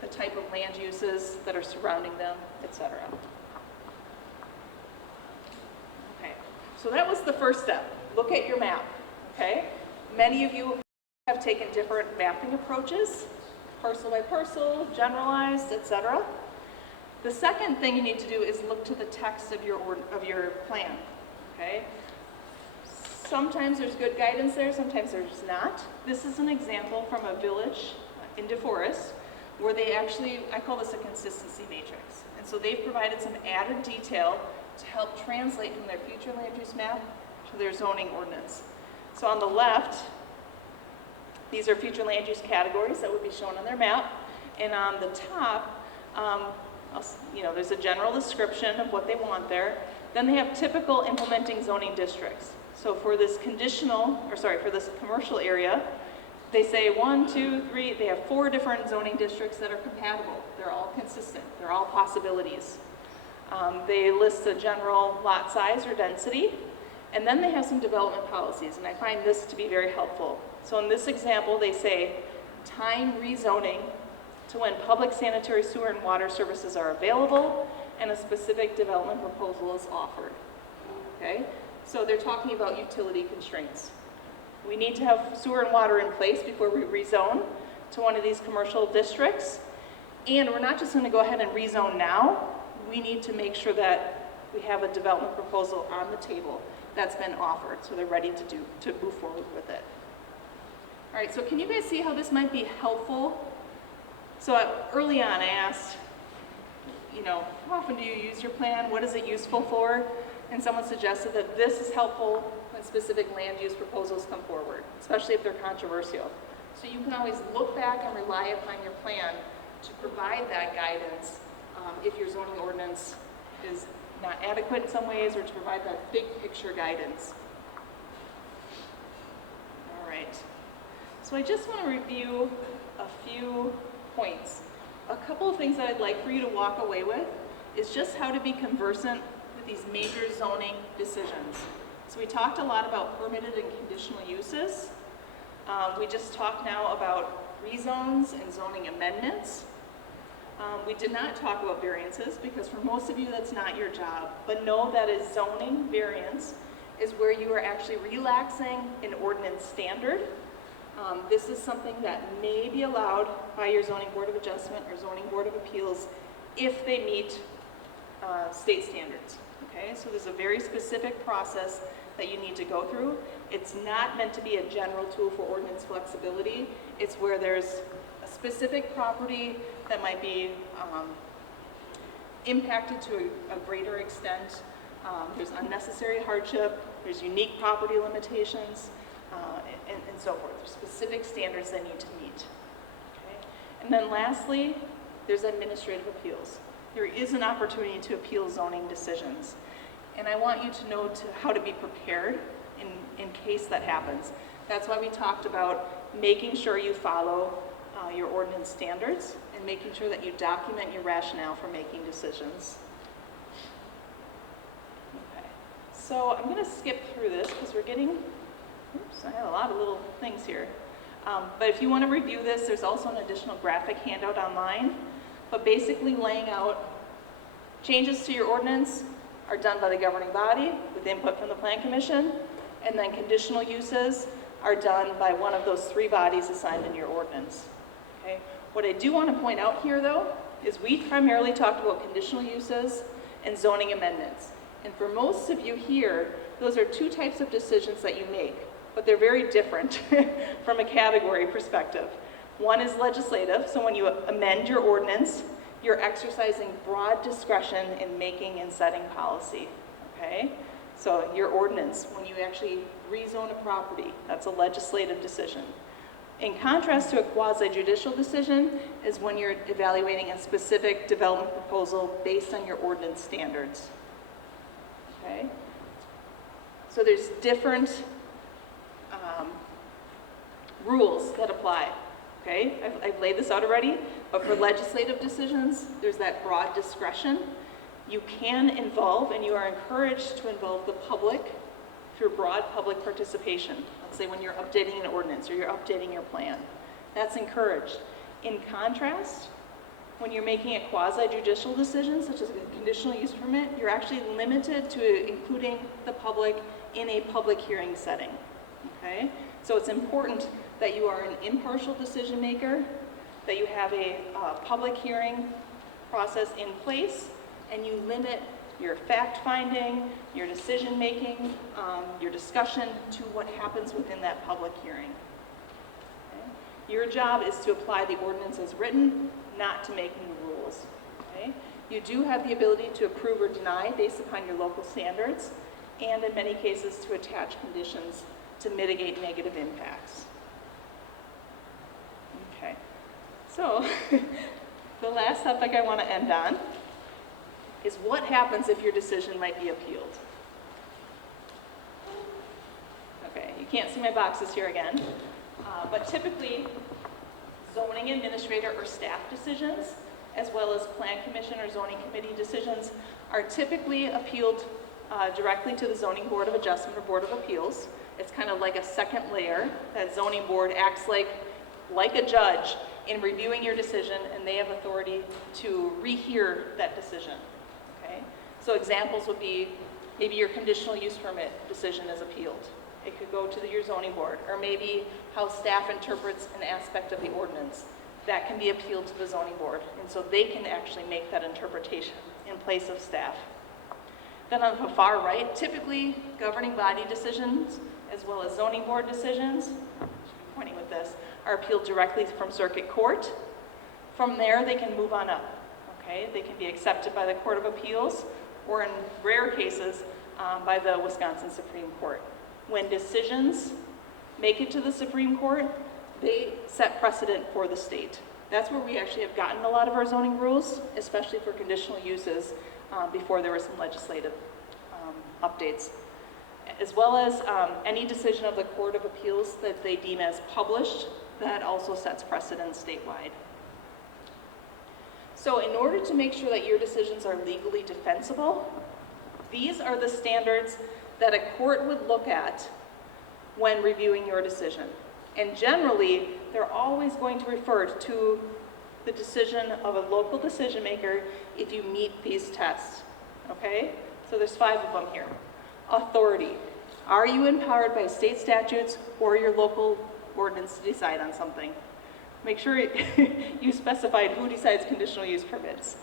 the type of land uses that are surrounding them, etc. Okay, so that was the first step. Look at your map, okay? Many of you have taken different mapping approaches, parcel by parcel, generalized, etc. The second thing you need to do is look to the text of your plan, okay? Sometimes there's good guidance there, sometimes there's not. This is an example from a village in DeForest where they actually, I call this a consistency matrix. And so they've provided some added detail to help translate from their future land use map to their zoning ordinance. So on the left, these are future land use categories that would be shown on their map. And on the top, there's a general description of what they want there. Then they have typical implementing zoning districts. So for this for this commercial area, they say 1, 2, 3, they have 4 different zoning districts that are compatible. They're all consistent. They're all possibilities. They list a general lot size or density, and then they have some development policies, and I find this to be very helpful. So in this example, they say time rezoning to when public sanitary sewer and water services are available and a specific development proposal is offered. Okay? So they're talking about utility constraints. We need to have sewer and water in place before we rezone to one of these commercial districts. And we're not just going to go ahead and rezone now. We need to make sure that we have a development proposal on the table that's been offered, so they're ready to move forward with it. All right, so can you guys see how this might be helpful? So early on I asked, how often do you use your plan? What is it useful for? And someone suggested that this is helpful when specific land use proposals come forward, especially if they're controversial. So you can always look back and rely upon your plan to provide that guidance if your zoning ordinance is not adequate in some ways, or to provide that big picture guidance. All right. So I just want to review a few points. A couple of things that I'd like for you to walk away with is just how to be conversant with these major zoning decisions. So we talked a lot about permitted and conditional uses. We just talked now about rezones and zoning amendments. We did not talk about variances because for most of you that's not your job, but know that a zoning variance is where you are actually relaxing an ordinance standard. This is something that may be allowed by your zoning board of adjustment or zoning board of appeals if they meet state standards. Okay, so there's a very specific process that you need to go through. It's not meant to be a general tool for ordinance flexibility. It's where there's a specific property that might be impacted to a greater extent. There's unnecessary hardship. There's unique property limitations. And so forth. There's specific standards they need to meet. Okay? And then lastly, there's administrative appeals. There is an opportunity to appeal zoning decisions. And I want you to know how to be prepared in case that happens. That's why we talked about making sure you follow your ordinance standards and making sure that you document your rationale for making decisions. Okay. So I'm going to skip through this because we're getting I have a lot of little things here. But if you want to review this, there's also an additional graphic handout online. But basically laying out changes to your ordinance are done by the governing body with input from the Plan Commission. And then conditional uses are done by one of those 3 bodies assigned in your ordinance. Okay? What I do want to point out here, though, is we primarily talked about conditional uses and zoning amendments. And for most of you here, those are 2 types of decisions that you make. But they're very different from a category perspective. One is legislative, so when you amend your ordinance, you're exercising broad discretion in making and setting policy, okay? So your ordinance, when you actually rezone a property, that's a legislative decision. In contrast to a quasi-judicial decision is when you're evaluating a specific development proposal based on your ordinance standards, okay? So there's different rules that apply, okay? I've laid this out already, but for legislative decisions, there's that broad discretion. You can involve, and you are encouraged to involve the public through broad public participation. Let's say when you're updating an ordinance or you're updating your plan. That's encouraged. In contrast, when you're making a quasi-judicial decision, such as a conditional use permit, you're actually limited to including the public in a public hearing setting, okay? So it's important that you are an impartial decision maker, that you have a public hearing process in place, and you limit your fact-finding, your decision-making, your discussion to what happens within that public hearing. Okay? Your job is to apply the ordinance as written, not to make new rules. Okay? You do have the ability to approve or deny based upon your local standards, and in many cases to attach conditions to mitigate negative impacts. Okay, so the last topic I want to end on is what happens if your decision might be appealed. Okay, you can't see my boxes here again, but typically zoning administrator or staff decisions, as well as plan commission or zoning committee decisions, are typically appealed directly to the Zoning Board of Adjustment or Board of Appeals. It's kind of like a second layer. That zoning board acts like a judge in reviewing your decision, and they have authority to rehear that decision. Okay? So examples would be maybe your conditional use permit decision is appealed. It could go to your zoning board, or maybe how staff interprets an aspect of the ordinance. That can be appealed to the zoning board, and so they can actually make that interpretation in place of staff. Then on the far right, typically governing body decisions, as well as zoning board decisions, pointing with this, are appealed directly from circuit court. From there, they can move on up. Okay? They can be accepted by the Court of Appeals, or in rare cases, by the Wisconsin Supreme Court. When decisions make it to the Supreme Court, they set precedent for the state. That's where we actually have gotten a lot of our zoning rules, especially for conditional uses, before there were some legislative updates. As well as any decision of the Court of Appeals that they deem as published, that also sets precedent statewide. So in order to make sure that your decisions are legally defensible, these are the standards that a court would look at when reviewing your decision. And generally, they're always going to refer to the decision of a local decision maker if you meet these tests, okay? So there's 5 of them here. Authority. Are you empowered by state statutes or your local ordinance to decide on something? Make sure you specified who decides conditional use permits.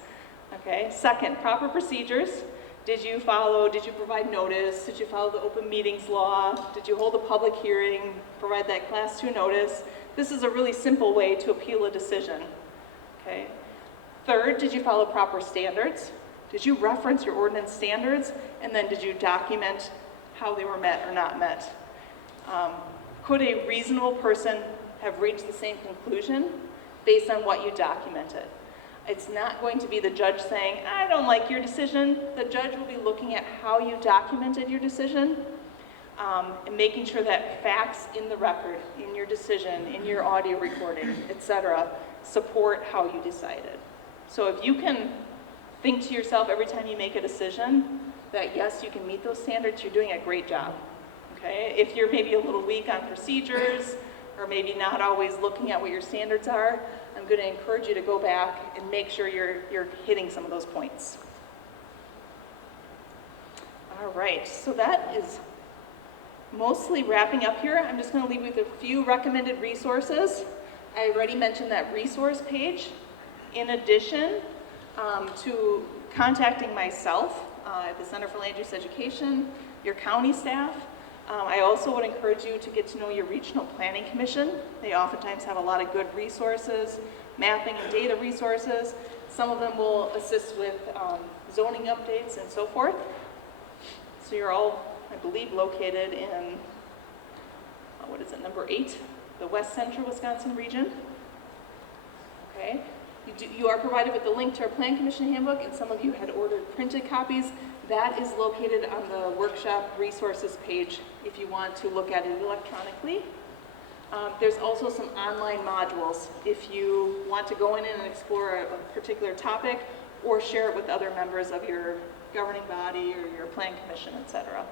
Okay. Second, proper procedures. Did you provide notice? Did you follow the open meetings law? Did you hold a public hearing? Provide that class 2 notice? This is a really simple way to appeal a decision. Okay. Third, did you follow proper standards? Did you reference your ordinance standards? And then did you document how they were met or not met? Could a reasonable person have reached the same conclusion based on what you documented? It's not going to be the judge saying, I don't like your decision. The judge will be looking at how you documented your decision and making sure that facts in the record, in your decision, in your audio recording, etc., support how you decided. So if you can think to yourself every time you make a decision that yes, you can meet those standards, you're doing a great job. Okay? If you're maybe a little weak on procedures, or maybe not always looking at what your standards are, I'm going to encourage you to go back and make sure you're hitting some of those points. All right, so that is mostly wrapping up here. I'm just going to leave you with a few recommended resources. I already mentioned that resource page. In addition to contacting myself at the Center for Land Use Education, your county staff, I also would encourage you to get to know your regional planning commission. They oftentimes have a lot of good resources, mapping and data resources. Some of them will assist with zoning updates and so forth. So you're all, I believe, located in, number 8, the West Central Wisconsin region. Okay. You are provided with the link to our Plan Commission handbook, and some of you had ordered printed copies. That is located on the workshop resources page if you want to look at it electronically. There's also some online modules if you want to go in and explore a particular topic or share it with other members of your governing body or your plan commission, etc.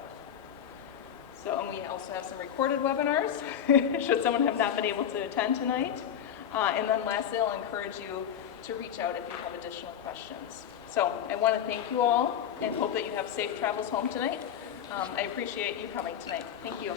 We also have some recorded webinars, should someone have not been able to attend tonight. And then lastly, I'll encourage you to reach out if you have additional questions. So I want to thank you all and hope that you have safe travels home tonight. I appreciate you coming tonight. Thank you.